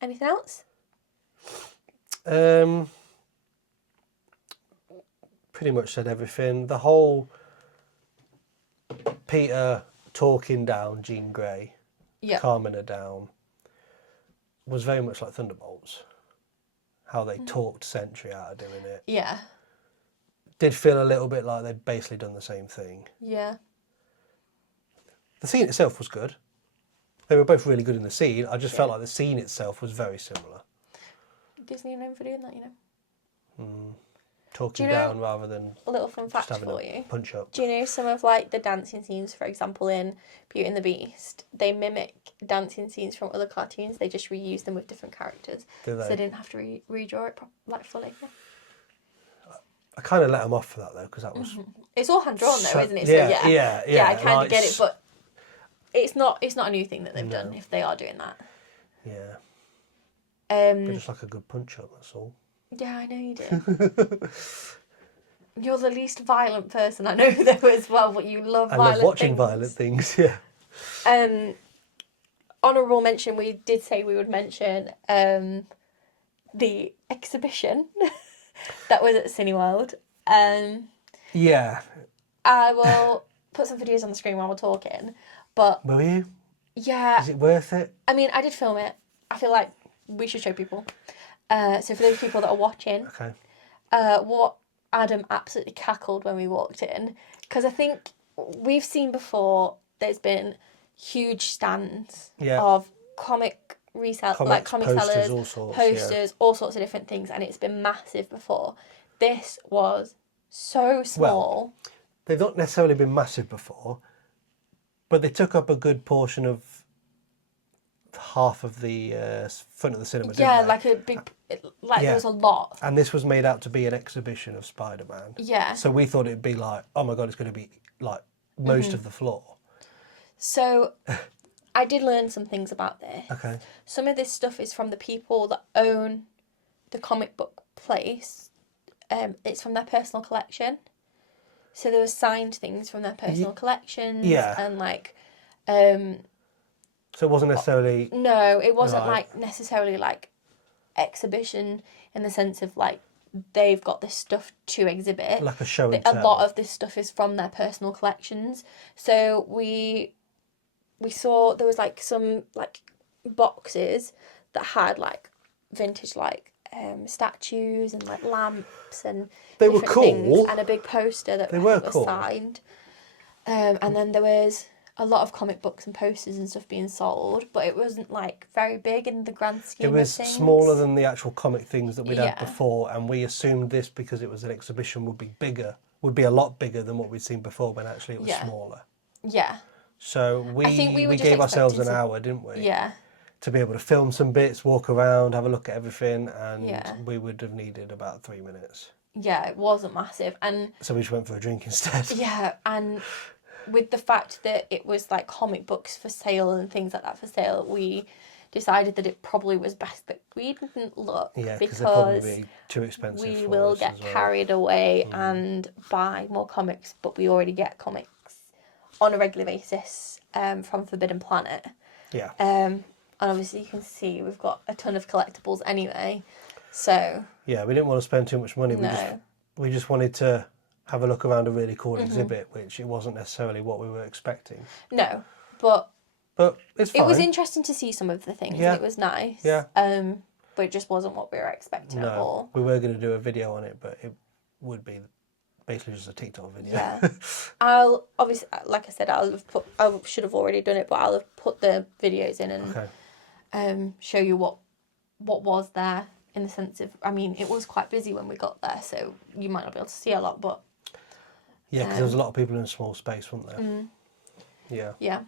Anything else? Pretty much said everything. The whole Peter talking down Jean Grey, Yeah. calming her down, was very much like Thunderbolts. How they talked Sentry out of doing it. Yeah. Did feel a little bit like they'd basically done the same thing. Yeah. The scene itself was good. They were both really good in the scene. I just felt like the scene itself was very similar. Disney are known for doing that, you know. Talking Do you know- down rather than A little fun just fact having for a you. punch up. Do you know some of like the dancing scenes, for example, in Beauty and the Beast? They mimic dancing scenes from other cartoons. They just reuse them with different characters. Do So they? they didn't have to redraw it fully. I kind of let them off for that though, because that was It's all hand drawn though, So- isn't it? yeah, So yeah, yeah, I yeah, kind like of get it, s- but it's not a new thing that they've done if they are doing that. yeah, Um, but just like a good punch up. That's all. yeah, I know you do. You're the least violent person I know though as well, but you love I violent love watching things. violent things. Yeah. Honourable mention, we did say we would mention the exhibition that was at Cineworld. Yeah. I will put some videos on the screen while we're talking, but Will you? yeah, Is it worth it? I mean, I did film it. I feel like we should show people. So for those people that are watching, Okay. what Adam absolutely cackled when we walked in, because I think we've seen before there's been huge stands Yeah. of comic resell, like Comics, comic posters, sellers, all sorts, posters, all sorts of different things, and it's been massive before. This was so small. They've not necessarily been massive before, but they took up a good portion of half of the front of the cinema. yeah, didn't they? like a big, like Yeah. there was a lot. And this was made out to be an exhibition of Spider-Man. Yeah. So we thought it'd be like, oh my god, it's going to be like most Mm-hmm. of the floor. So I did learn some things about this. Okay. Some of this stuff is from the people that own the comic book place. It's from their personal collection. So there were signed things from their personal collections. Yeah. And like, So it wasn't necessarily. no, it wasn't Right. like necessarily like exhibition in the sense of like they've got this stuff to exhibit. Like a show and A tell. lot of this stuff is from their personal collections. So we we saw there was like some like boxes that had like vintage like statues and like lamps and They were different things, cool. and a big poster that They I were think was cool. signed. And then there was a lot of comic books and posters and stuff being sold, but it wasn't like very big in the grand scheme It was of things. smaller than the actual comic things that we'd had Yeah. before, and we assumed this because it was an exhibition would be bigger, would be a lot bigger than what we'd seen before, when actually it was Yeah. smaller. Yeah, So I think we were just gave ourselves an expecting hour, didn't we? yeah, To be able to film some bits, walk around, have a look at everything, and Yeah. we would have needed about 3 minutes. yeah. It wasn't massive, and So we just went for a drink instead. yeah, and with the fact that it was like comic books for sale and things like that for sale, we decided that it probably was best that we didn't look Yeah, because they'd probably because be too expensive we for will us get as well. carried away and buy more comics, but we already get comics on a regular basis from Forbidden Planet. Yeah. And obviously you can see we've got a ton of collectibles anyway. So Yeah, we didn't want to spend too much money. no. We just wanted to have a look around a really cool Mm-hmm. exhibit, which it wasn't necessarily what we were expecting. No. But But it's fine. it was interesting to see some of the things. Yeah. It was nice. Yeah. But it just wasn't what we were expecting at all. We were going to do a video on it, but it would be basically just a TikTok video. Yeah. I'll obviously, like I said, I should have already done it, but I'll have put the videos in and Okay. show you what was there, in the sense of, I mean, it was quite busy when we got there, so you might not be able to see a lot, but Yeah, because there was a lot of people in a small space, wasn't there? Mm. Yeah. yeah.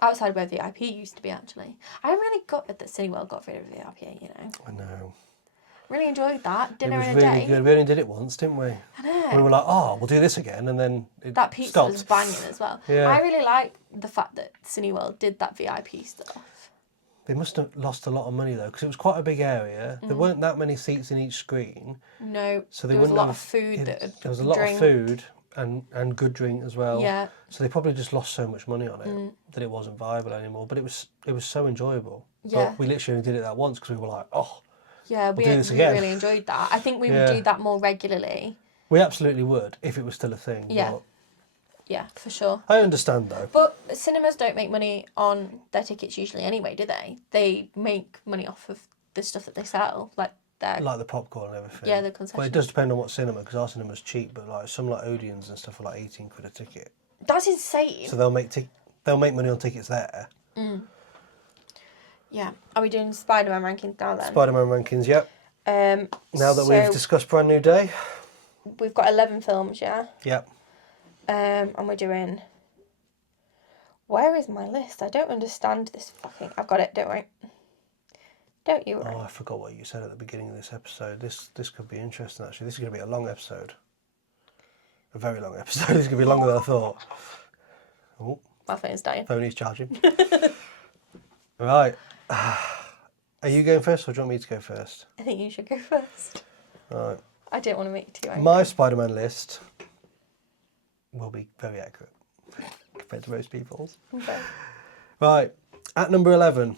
Outside where VIP used to be, actually. I really got that Cineworld got rid of VIP, you know. I know. Really enjoyed that. It Dinner was in a really day. good. We only did it once, didn't we? I know. We were like, oh, we'll do this again, and then it That pizza stopped. was banging as well. Yeah. I really like the fact that Cineworld did that VIP stuff. They must have lost a lot of money though, because it was quite a big area. There weren't that many seats in each screen, No, so they there was a wouldn't lot have, of food. There was a lot drink. of food and good drink as well. Yeah. So they probably just lost so much money on it that it wasn't viable anymore. But it was so enjoyable. Yeah. But we literally only did it that once because we were like, oh, Yeah, do this we again. really enjoyed that. I think we Yeah. would do that more regularly. we absolutely would if it was still a thing. Yeah. But Yeah, for sure. I understand though. But cinemas don't make money on their tickets usually anyway, do they? They make money off of the stuff that they sell, like their Like the popcorn and everything. yeah, the Well, concession. it does depend on what cinema, because our cinema's cheap, but like some like Odeons and stuff are like 18 quid a ticket. That's insane. So they'll make money on tickets there. Yeah. Are we doing Spider-Man rankings now then? Spider-Man rankings, yep. Now that so we've discussed Brand New Day, we've got 11 films, yeah. yep. And we're doing. Where is my list? I don't understand this fucking. I've got it. Don't worry. Don't you worry. Oh, I forgot what you said at the beginning of this episode. This could be interesting actually. This is going to be a long episode. A very long episode. It's going to be longer than I thought. Oh, My phone's dying. phone is charging. Right. Are you going first or do you want me to go first? I think you should go first. Right. I don't want to make it too angry. My Spider-Man list will be very accurate compared to most people's. Okay. Right, at number 11,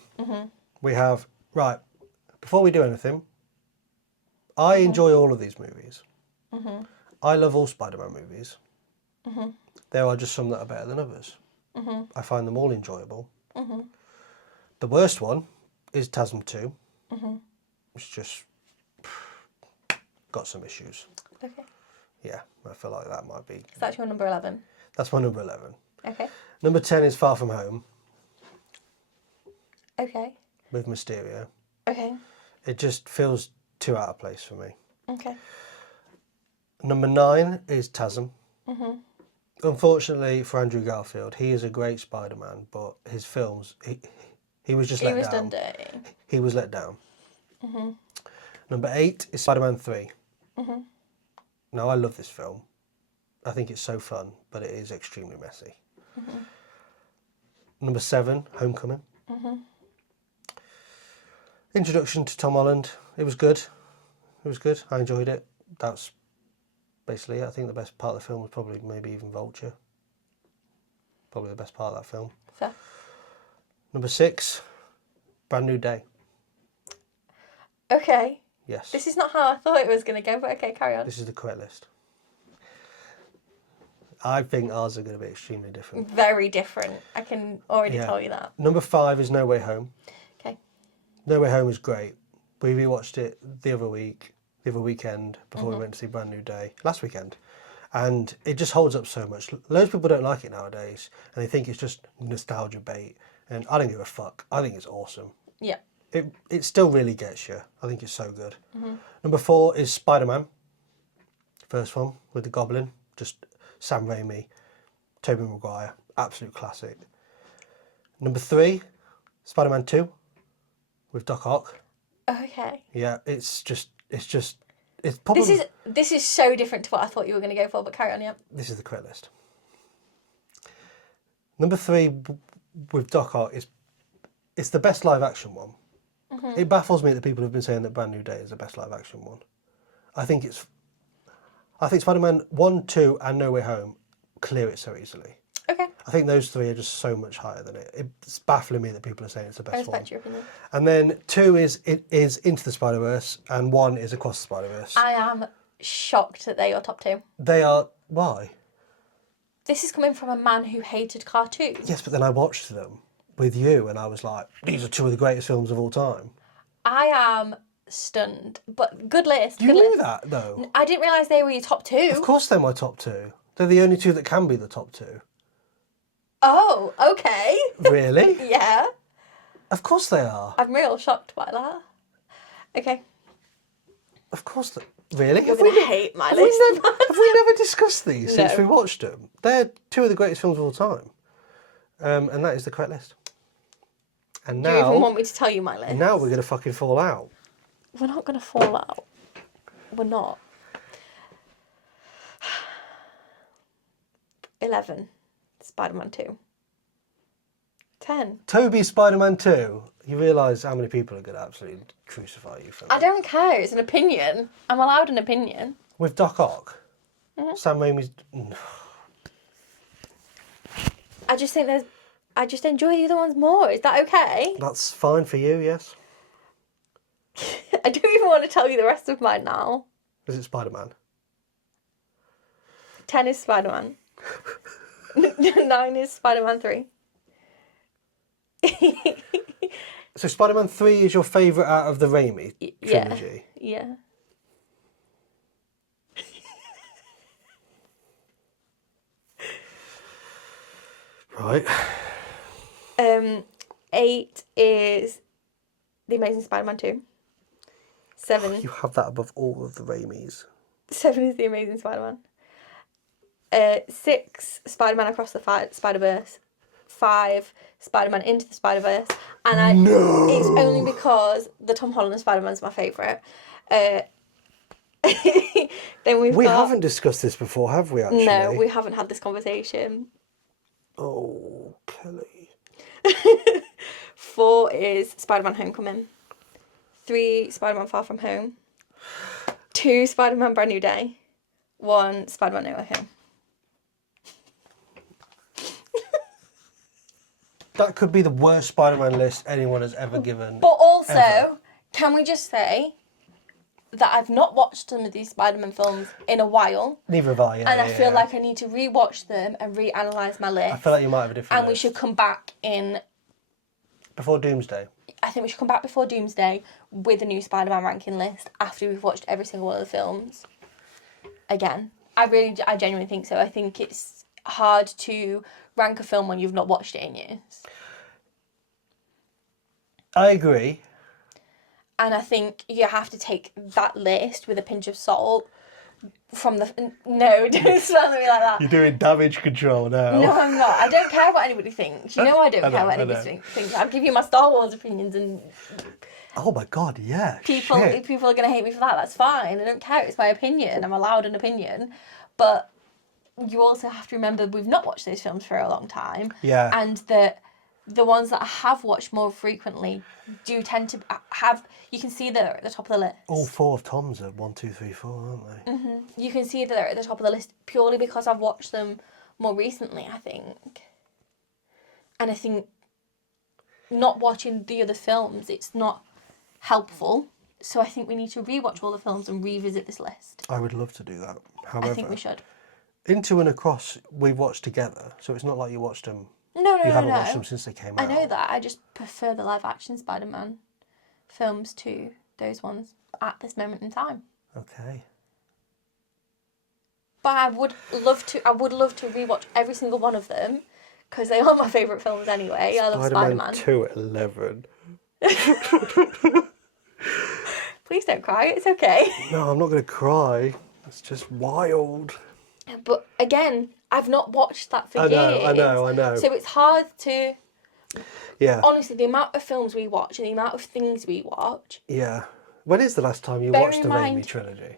we have, right, before we do anything, I enjoy all of these movies. I love all Spider-Man movies. There are just some that are better than others. I find them all enjoyable. The worst one is TASM 2. It's just got some issues. Okay. Yeah, I feel like that might be. So that's your number 11. That's my number 11. Okay. Number 10 is Far From Home Okay. with Mysterio. Okay. It just feels too out of place for me. Okay. Number 9 is TASM. Unfortunately for Andrew Garfield, he is a great Spider-Man, but his films, he was just He let was down. done dirty. He was let down. Number 8 is Spider-Man 3. Now, I love this film. I think it's so fun, but it is extremely messy. Number 7, Homecoming. Introduction to Tom Holland. It was good. It was good. I enjoyed it. That's basically it. I think the best part of the film was probably maybe even Vulture. Probably the best part of that film. Fair. Number 6, Brand New Day. Okay. Yes. This is not how I thought it was going to go, but okay, carry on. This is the correct list. I think ours are going to be extremely different. Very different. I can already tell you that. Number 5 is No Way Home. Okay. No Way Home is great. We rewatched it the other weekend, before we went to see Brand New Day, last weekend. And it just holds up so much. Loads of people don't like it nowadays, and they think it's just nostalgia bait. And I don't give a fuck. I think it's awesome. Yeah. It still really gets you. I think it's so good. Number 4 is Spider-Man. First one with the Goblin. Just Sam Raimi, Tobey Maguire. Absolute classic. Number 3, Spider-Man 2 with Doc Ock. Okay. Yeah, it's probably... This is so different to what I thought you were going to go for, but carry on, yeah. This is the correct list. Number 3 with Doc Ock it's the best live action one. It baffles me that people have been saying that Brand New Day is the best live action one. I think Spider-Man 1, 2 and No Way Home clear it so easily. Okay. I think those 3 are just so much higher than it. It's baffling me that people are saying it's the best I one. respect your opinion. And then 2 is Into the Spider-Verse and 1 is Across the Spider-Verse. I am shocked that they're your top 2. They are... Why? This is coming from a man who hated cartoons. Yes, but then I watched them with you and I was like, these are 2 of the greatest films of all time. I am stunned, but good list. You good knew list. that, though. I didn't realise they were your top 2. Of course they're my top 2. They're the only 2 that can be the top 2. Oh, okay. Really? Yeah. Of course they are. I'm real shocked by that. Okay. Of course they... Really? You're going to hate my list. Have we never discussed these since No. we watched them? They're 2 of the greatest films of all time. And that is the correct list. And Do you even now... want me to tell you my list? Now we're going to fucking fall out. We're not going to fall out. We're not. 11. Spider-Man 2. 10. Toby Spider-Man 2. You realise how many people are going to absolutely crucify you for that? I don't care. It's an opinion. I'm allowed an opinion. With Doc Ock. Sam Raimi's... I just think I just enjoy the other ones more. Is that okay? That's fine for you, yes? I don't even want to tell you the rest of mine now. Is it Spider-Man? 10 is Spider-Man. 9 is Spider-Man 3. So Spider-Man 3 is your favourite out of the Raimi Yeah. trilogy? Yeah. Right. 8 is The Amazing Spider-Man 2. 7. You have that above all of the Raimis. 7 is The Amazing Spider-Man. 6, Spider-Man Across the Spider-Verse. 5, Spider-Man Into the Spider-Verse. And it's only because the Tom Holland Spider-Man's my favourite. Then we haven't discussed this before, have we, actually? No, we haven't had this conversation. Oh, Kelly. 4 is Spider-Man Homecoming. 3, Spider-Man Far From Home. 2, Spider-Man Brand New Day. 1, Spider-Man No Way Home. That could be the worst Spider-Man list anyone has ever given. But also, ever. can we just say that I've not watched some of these Spider-Man films in a while. Neither have I, yeah. And I feel like I need to re-watch them and re-analyse my list. I feel like you might have a different And we list. should come back in... Before Doomsday. I think we should come back before Doomsday with a new Spider-Man ranking list after we've watched every single one of the films. Again. I genuinely think so. I think it's hard to rank a film when you've not watched it in years. I agree. And I think you have to take that list with a pinch of salt from the... No, don't smell at me like that. You're doing damage control now. No, I'm not. I don't care what anybody thinks. You know I don't care what I anybody know. thinks. I'll give you my Star Wars opinions and Oh my god, yeah. people Shit. are going to hate me for that. That's fine. I don't care. It's my opinion. I'm allowed an opinion. But you also have to remember we've not watched those films for a long time. Yeah. And that the ones that I have watched more frequently do tend to have... You can see they're at the top of the list. All 4 of Tom's are 1, 2, 3, 4, aren't they? Mm-hmm. You can see that they're at the top of the list purely because I've watched them more recently, I think. And I think not watching the other films, it's not helpful. So I think we need to rewatch all the films and revisit this list. I would love to do that. However, I think we should. Into and Across we've watched together, so it's not like you watched them. No, You no, haven't no. watched them since they came I out. know that. I just prefer the live action Spider-Man films to those ones at this moment in time. Okay. But I would love to rewatch every single one of them because they are my favourite films anyway. I love Spider-Man. 2 at 11. Please don't cry. It's okay. No, I'm not going to cry. It's just wild. But again, I've not watched that for years. I know. So it's hard to... Yeah. Honestly, the amount of films we watch and the amount of things we watch... Yeah. When is the last time you Bear watched in the mind- Raimi trilogy?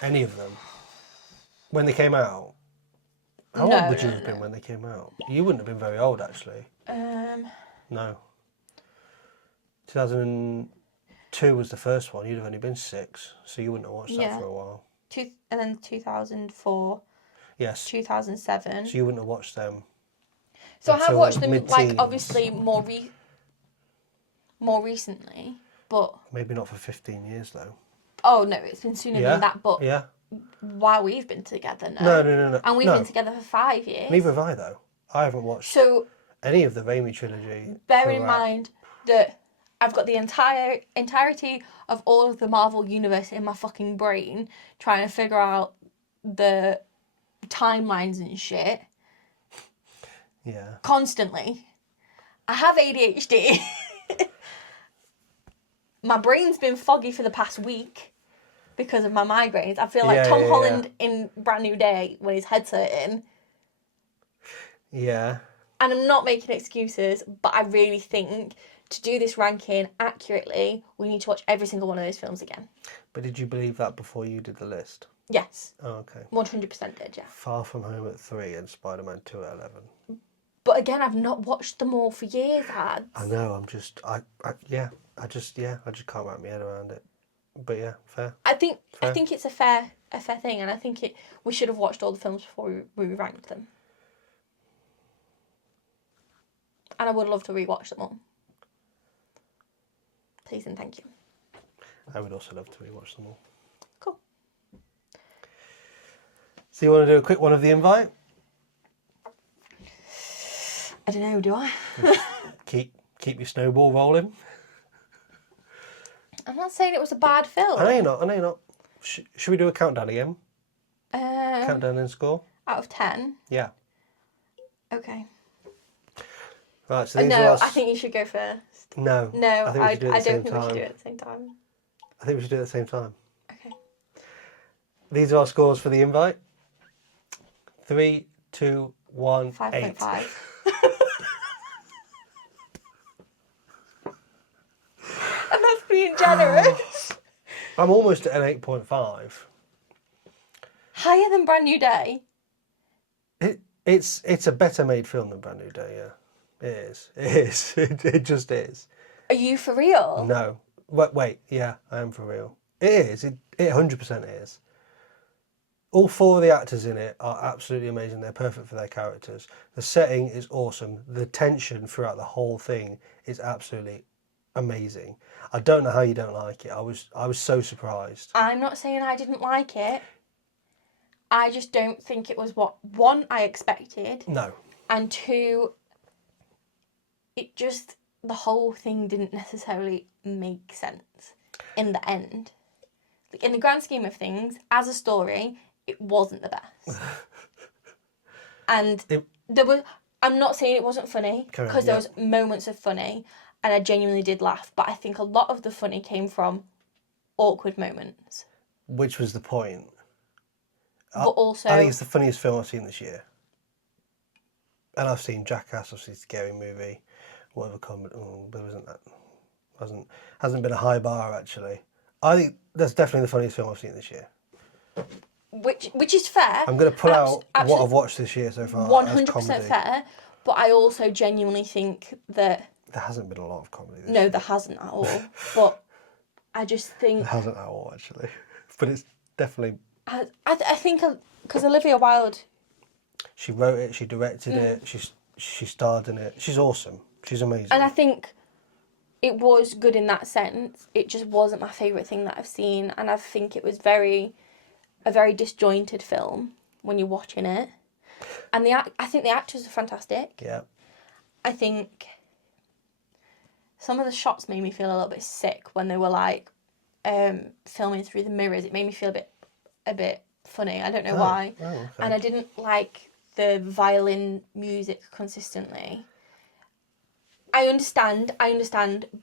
Any of them? When they came out? How No, old would you no, have been when they came out? You wouldn't have been very old, actually. No. 2002 was the first one. You'd have only been 6, so you wouldn't have watched that Yeah. for a while. And then 2004, Yes. 2007. So you wouldn't have watched them. So I have until watched them, like, mid-teens. obviously more recently, but... Maybe not for 15 years, though. Oh, no, it's been sooner Yeah? than that, but Yeah. while we've been together now. No. And we've No. been together for 5 years. Neither have I, though. I haven't watched So any of the Raimi trilogy. bear in throughout. mind that I've got the entirety of all of the Marvel universe in my fucking brain, trying to figure out the timelines and shit Yeah. constantly. I have ADHD. My brain's been foggy for the past week because of my migraines. I feel like Yeah, Tom yeah, Holland in Brand New Day when his head's hurting. Yeah. And I'm not making excuses, but I really think to do this ranking accurately, we need to watch every single one of those films again. But did you believe that before you did the list? Yes, Oh, okay. 100% did, yeah. Far From Home at 3 and Spider-Man 2 at 11. But again, I've not watched them all for years, Ads. I know, I just can't wrap my head around it. But yeah, fair. I think Fair. it's a fair thing, and I think we should have watched all the films before we ranked them. And I would love to rewatch them all. Please and thank you. I would also love to rewatch them all. Cool. So you want to do a quick one of the invite? I don't know, do I? Keep your snowball rolling. I'm not saying it was a bad film. I know you're not. Should we do a countdown again? Countdown and score? Out of 10. Yeah. Okay. Right, so these are No, our... I think you should go first. No. No, I think we should do it at the don't same think we should time. do it at the same time. I think we should do it at the same time. Okay. These are our scores for the invite. 3, 2, 1, 8. 5.5. And that's being generous. I'm almost at an 8.5. Higher than Brand New Day. It's a better made film than Brand New Day, yeah. It is. It just is. Are you for real? No. Wait, yeah, I am for real. It is. It 100% is. All 4 of the actors in it are absolutely amazing. They're perfect for their characters. The setting is awesome. The tension throughout the whole thing is absolutely amazing. I don't know how you don't like it. I was so surprised. I'm not saying I didn't like it. I just don't think it was what, 1, I expected, No. and 2, it just, the whole thing didn't necessarily make sense in the end. In the grand scheme of things, as a story, it wasn't the best. And there was, I'm not saying it wasn't funny, Correct, because there yeah. was moments of funny, and I genuinely did laugh, but I think a lot of the funny came from awkward moments. Which was the point. But also, I think it's the funniest film I've seen this year. And I've seen Jackass, I've seen Scary Movie, whatever comedy. But hasn't been a high bar actually. I think that's definitely the funniest film I've seen this year. which is fair. I'm going to pull out what absolutely, I've watched this year so far. 100% as comedy. fair, but I also genuinely think that There hasn't been a lot of comedy this no, year. there hasn't at all. But I just think There hasn't at all actually. But it's definitely... I think because Olivia Wilde, She wrote it, she directed it, she starred in it. She's awesome. She's amazing. and I think it was good in that sense. It just wasn't my favourite thing that I've seen, and I think it was a very disjointed film. when you're watching it. And I think the actors are fantastic. Yeah. I think some of the shots made me feel a little bit sick when they were like filming through the mirrors. It made me feel a bit funny. I don't know why. Oh, okay. And I didn't like the violin music consistently. I understand,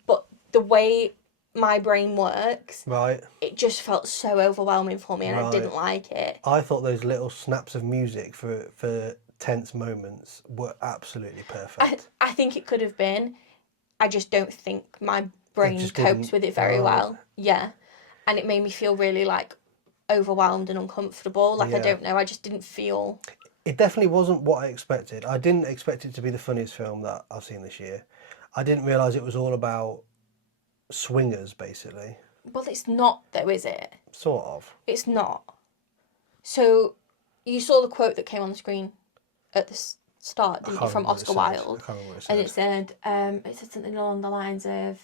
but the way my brain works, Right. it just felt so overwhelming for me, and I didn't like it. I thought those little snaps of music for tense moments were absolutely perfect. I think it could have been. I just don't think my brain just copes didn't- with it very right. well. Yeah. And it made me feel really like overwhelmed and uncomfortable. Like, I Yeah. don't know, I just didn't feel... It definitely wasn't what I expected. I didn't expect it to be the funniest film that I've seen this year. I didn't realise it was all about swingers, basically. Well, it's not though, is it? Sort of. It's not. So, you saw the quote that came on the screen at the start, didn't you, from Oscar Wilde? I can't remember what it And said. it said something along the lines of,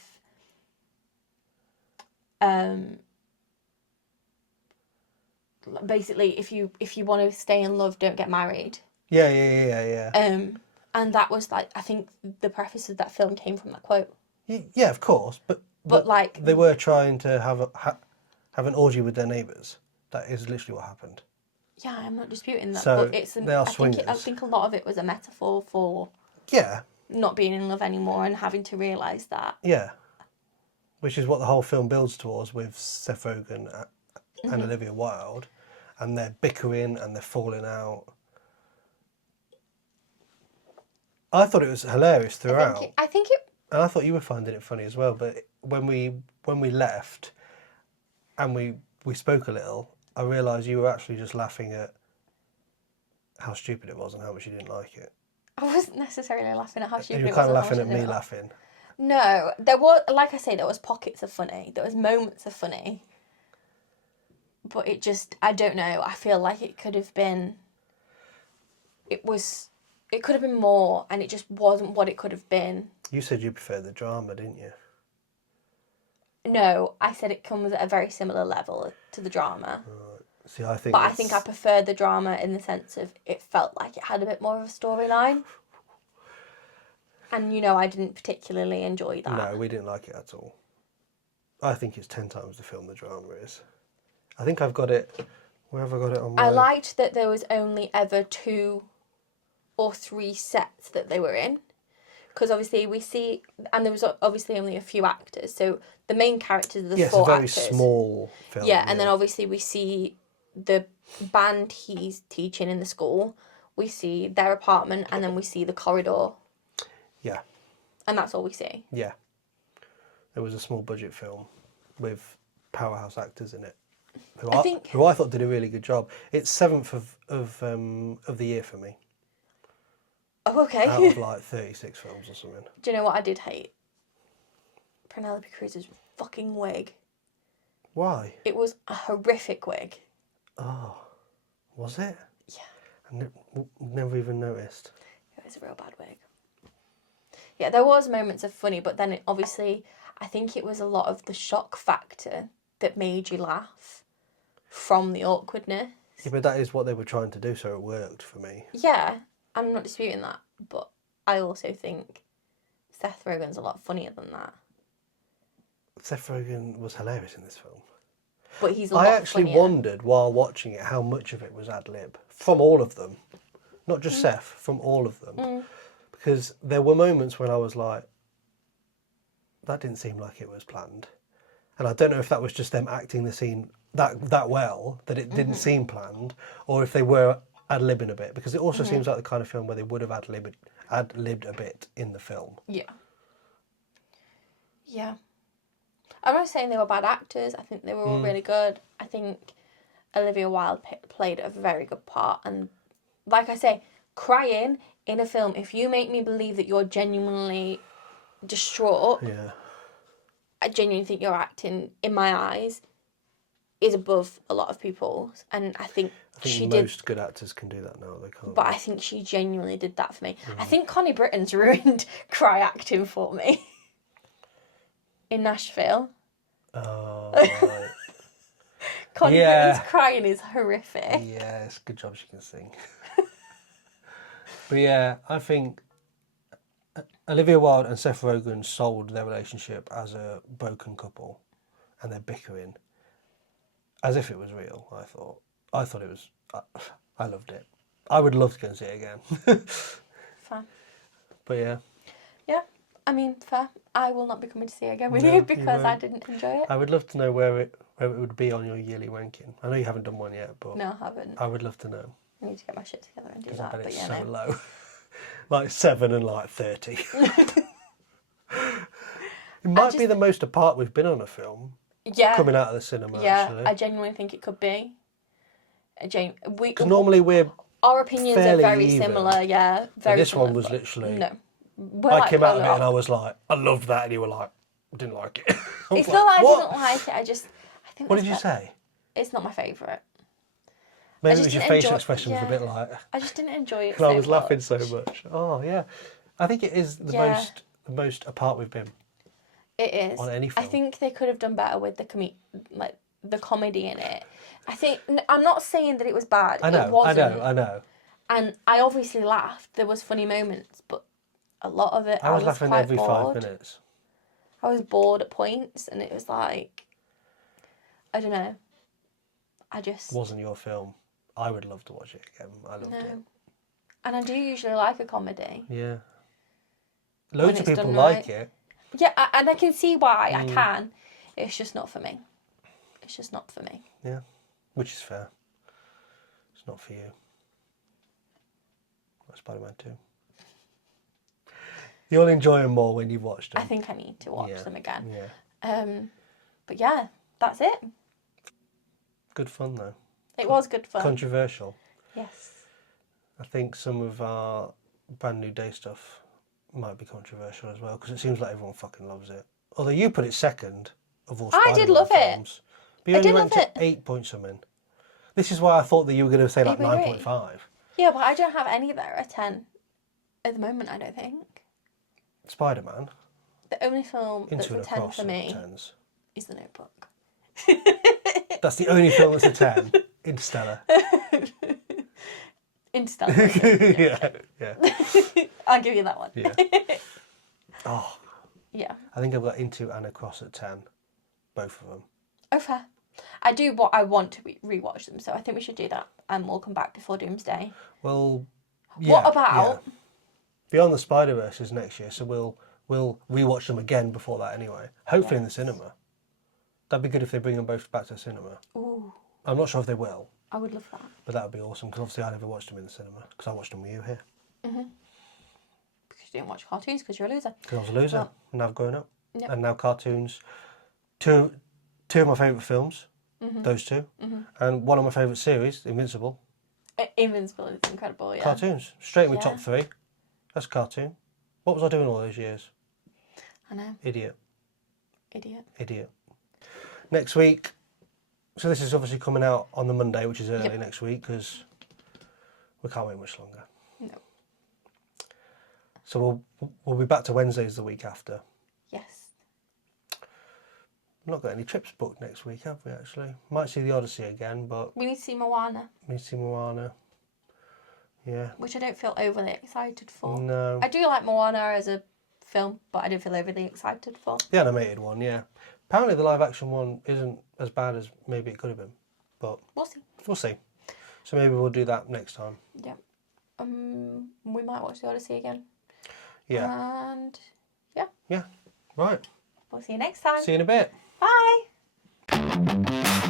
basically, if you want to stay in love, don't get married. Yeah. And that was like, I think the preface of that film came from that quote. Yeah, of course, but like, they were trying to have an orgy with their neighbours. That is literally what happened. yeah, I'm not disputing that, So, but it's they are I swingers. think a lot of it was a metaphor for Yeah, not being in love anymore and having to realise that. yeah. Which is what the whole film builds towards with Seth Rogen and Olivia Wilde, and they're bickering and they're falling out. I thought it was hilarious throughout. I think it And I thought you were finding it funny as well. But when we left and we spoke a little, I realised you were actually just laughing at how stupid it was and how much you didn't like it. I wasn't necessarily laughing at how stupid You were it was. kind of and how laughing much at I me didn't like. laughing. No, there was, like I say, there was pockets of funny. There was moments of funny. But it just, I don't know. I feel like it could have been. It could have been more, and it just wasn't what it could have been. You said you preferred the drama, didn't you? No, I said it comes at a very similar level to the drama. See, I think. But I think I preferred the drama in the sense of it felt like it had a bit more of a storyline. And, I didn't particularly enjoy that. No, we didn't like it at all. I think it's 10 times the film the drama is. I think I've got it. Where have I got it on my... I liked that there was only ever 2 or 3 sets that they were in. Because obviously we see... And there was obviously only a few actors. So the main characters are the 4 actors. Yes, a very small film. Yeah, and then obviously we see the band he's teaching in the school. We see their apartment, and then we see the corridor. Yeah. And that's all we see. Yeah. It was a small budget film with powerhouse actors in it. Who I thought did a really good job. It's 7th of the year for me. Oh, okay. Out of like 36 films or something. Do you know what I did hate? Penelope Cruz's fucking wig. Why? It was a horrific wig. Oh, was it? Yeah. I never even noticed. It was a real bad wig. Yeah, there was moments of funny, but then obviously, I think it was a lot of the shock factor that made you laugh from the awkwardness. Yeah, but that is what they were trying to do, so it worked for me. Yeah, I'm not disputing that, but I also think Seth Rogen's a lot funnier than that. Seth Rogen was hilarious in this film. But he's a lot I actually funnier. wondered while watching it how much of it was ad lib from all of them, not just Seth, from all of them, because there were moments when I was like, that didn't seem like it was planned, and I don't know if that was just them acting the scene that well that it didn't seem planned, or if they were ad libbing a bit, because it also seems like the kind of film where they would have ad libbed a bit in the film. Yeah. Yeah. I'm not saying they were bad actors. I think they were all really good. I think Olivia Wilde played a very good part. And like I say, crying in a film, if you make me believe that you're genuinely distraught, Yeah. I genuinely think your acting, in my eyes, is above a lot of people's. And I think she did. Most good actors can do that now. They can't. But I think she genuinely did that for me. I think Connie Britton's ruined cry acting for me. In Nashville. Oh, right. Connie Yeah. Britton's crying is horrific. Yeah, it's a good job she can sing. But yeah, I think Olivia Wilde and Seth Rogen sold their relationship as a broken couple, and they're bickering as if it was real. I thought it was. I loved it. I would love to go and see it again. Fine. But yeah, Yeah, I mean, fair. I will not be coming to see it again with No, you you because I won't. didn't enjoy it. I would love to know where it would be on your yearly ranking. I know you haven't done one yet, but No, I haven't. I would love to know I need to get my shit together and do because I that. bet But it's yeah, so no. low, like 7 and like 30. It might be just- the most apart we've been on a film Yeah, coming out of the cinema. yeah. Actually, I genuinely think it could be. because normally Our opinions are fairly very even. similar. Yeah, very. this one similar, was but literally. no. We're I like came out of it polar and I was like, I loved that, and you were like, I didn't like it. I was It's not that "What? I didn't like it. I think. What that's did you that- say? It's not my favourite. Maybe it just was your didn't facial enjoy- expression was a yeah. bit like. I just didn't enjoy it. And I so was laughing much. so much. Oh yeah, I think it is the Yeah. most apart we've been. It is. on any I film. think they could have done better with the comedy in it. I think I'm not saying that it was bad. I know, It wasn't. I know. And I obviously laughed. There was funny moments, but a lot of it I was laughing quite every bored. 5 minutes. I was bored at points, and it was like, I don't know. I just Wasn't your film. I would love to watch it again. I loved it. no. And I do usually like a comedy. Yeah. Loads of it's people done like right. it. Yeah, and I can see why. Mm. I can. It's just not for me. It's just not for me. Yeah, which is fair. It's not for you. Like Spider-Man 2. You'll enjoy them more when you've watched them. I think I need to watch Yeah. them again. Yeah. But yeah, that's it. Good fun though. It was good fun. Controversial. Yes. I think some of our brand new day stuff might be controversial as well because it seems like everyone fucking loves it. Although you put it second of all I did Spider-Man love it. films. But you I only did went love to 8 point something. This is why I thought that you were going to say like 8.3. 9.5. Yeah, but I don't have any that are a 10 at the moment, I don't think. Spider-Man, The only film that's Into a and 10 Across for are me 10s. is The Notebook. That's the only film that's a 10. Interstellar. Interstellar. yeah. I'll give you that one. Yeah. Oh, Yeah. I think I've got Into and Across at 10. Both of them. Oh, fair. I want to rewatch them, so I think we should do that, and we'll come back before Doomsday. Well, yeah. What about? yeah. Beyond the Spider-Verse is next year, so we'll rewatch them again before that anyway. Hopefully in the cinema. That'd be good if they bring them both back to the cinema. Ooh, I'm not sure if they will, I would love that. but that would be awesome because obviously I never watched them in the cinema because I watched them with you here Because you didn't watch cartoons because you're a loser. because I was a loser Well, and now I've grown up. Yep. And now cartoons. Two of my favourite films, those two, and one of my favourite series, Invincible. Invincible is incredible, yeah. Cartoons, straight in my Yeah. top 3. That's a cartoon. What was I doing all those years? I know, Idiot. idiot. Next week, so this is obviously coming out on the Monday, which is early Yep. next week because we can't wait much longer. No. So we'll be back to Wednesdays the week after. Yes. We've not got any trips booked next week, have we? Actually, might see the Odyssey again, but We need to see Moana, we see Moana. Yeah. which I don't feel overly excited for. No. I do like Moana as a film, but I don't feel overly excited for. The animated one, yeah. Apparently the live action one isn't as bad as maybe it could have been, but We'll see. we'll see. So maybe we'll do that next time. Yeah. We might watch the Odyssey again. Yeah. And Yeah. Right. we'll see you next time. See you in a bit. Bye.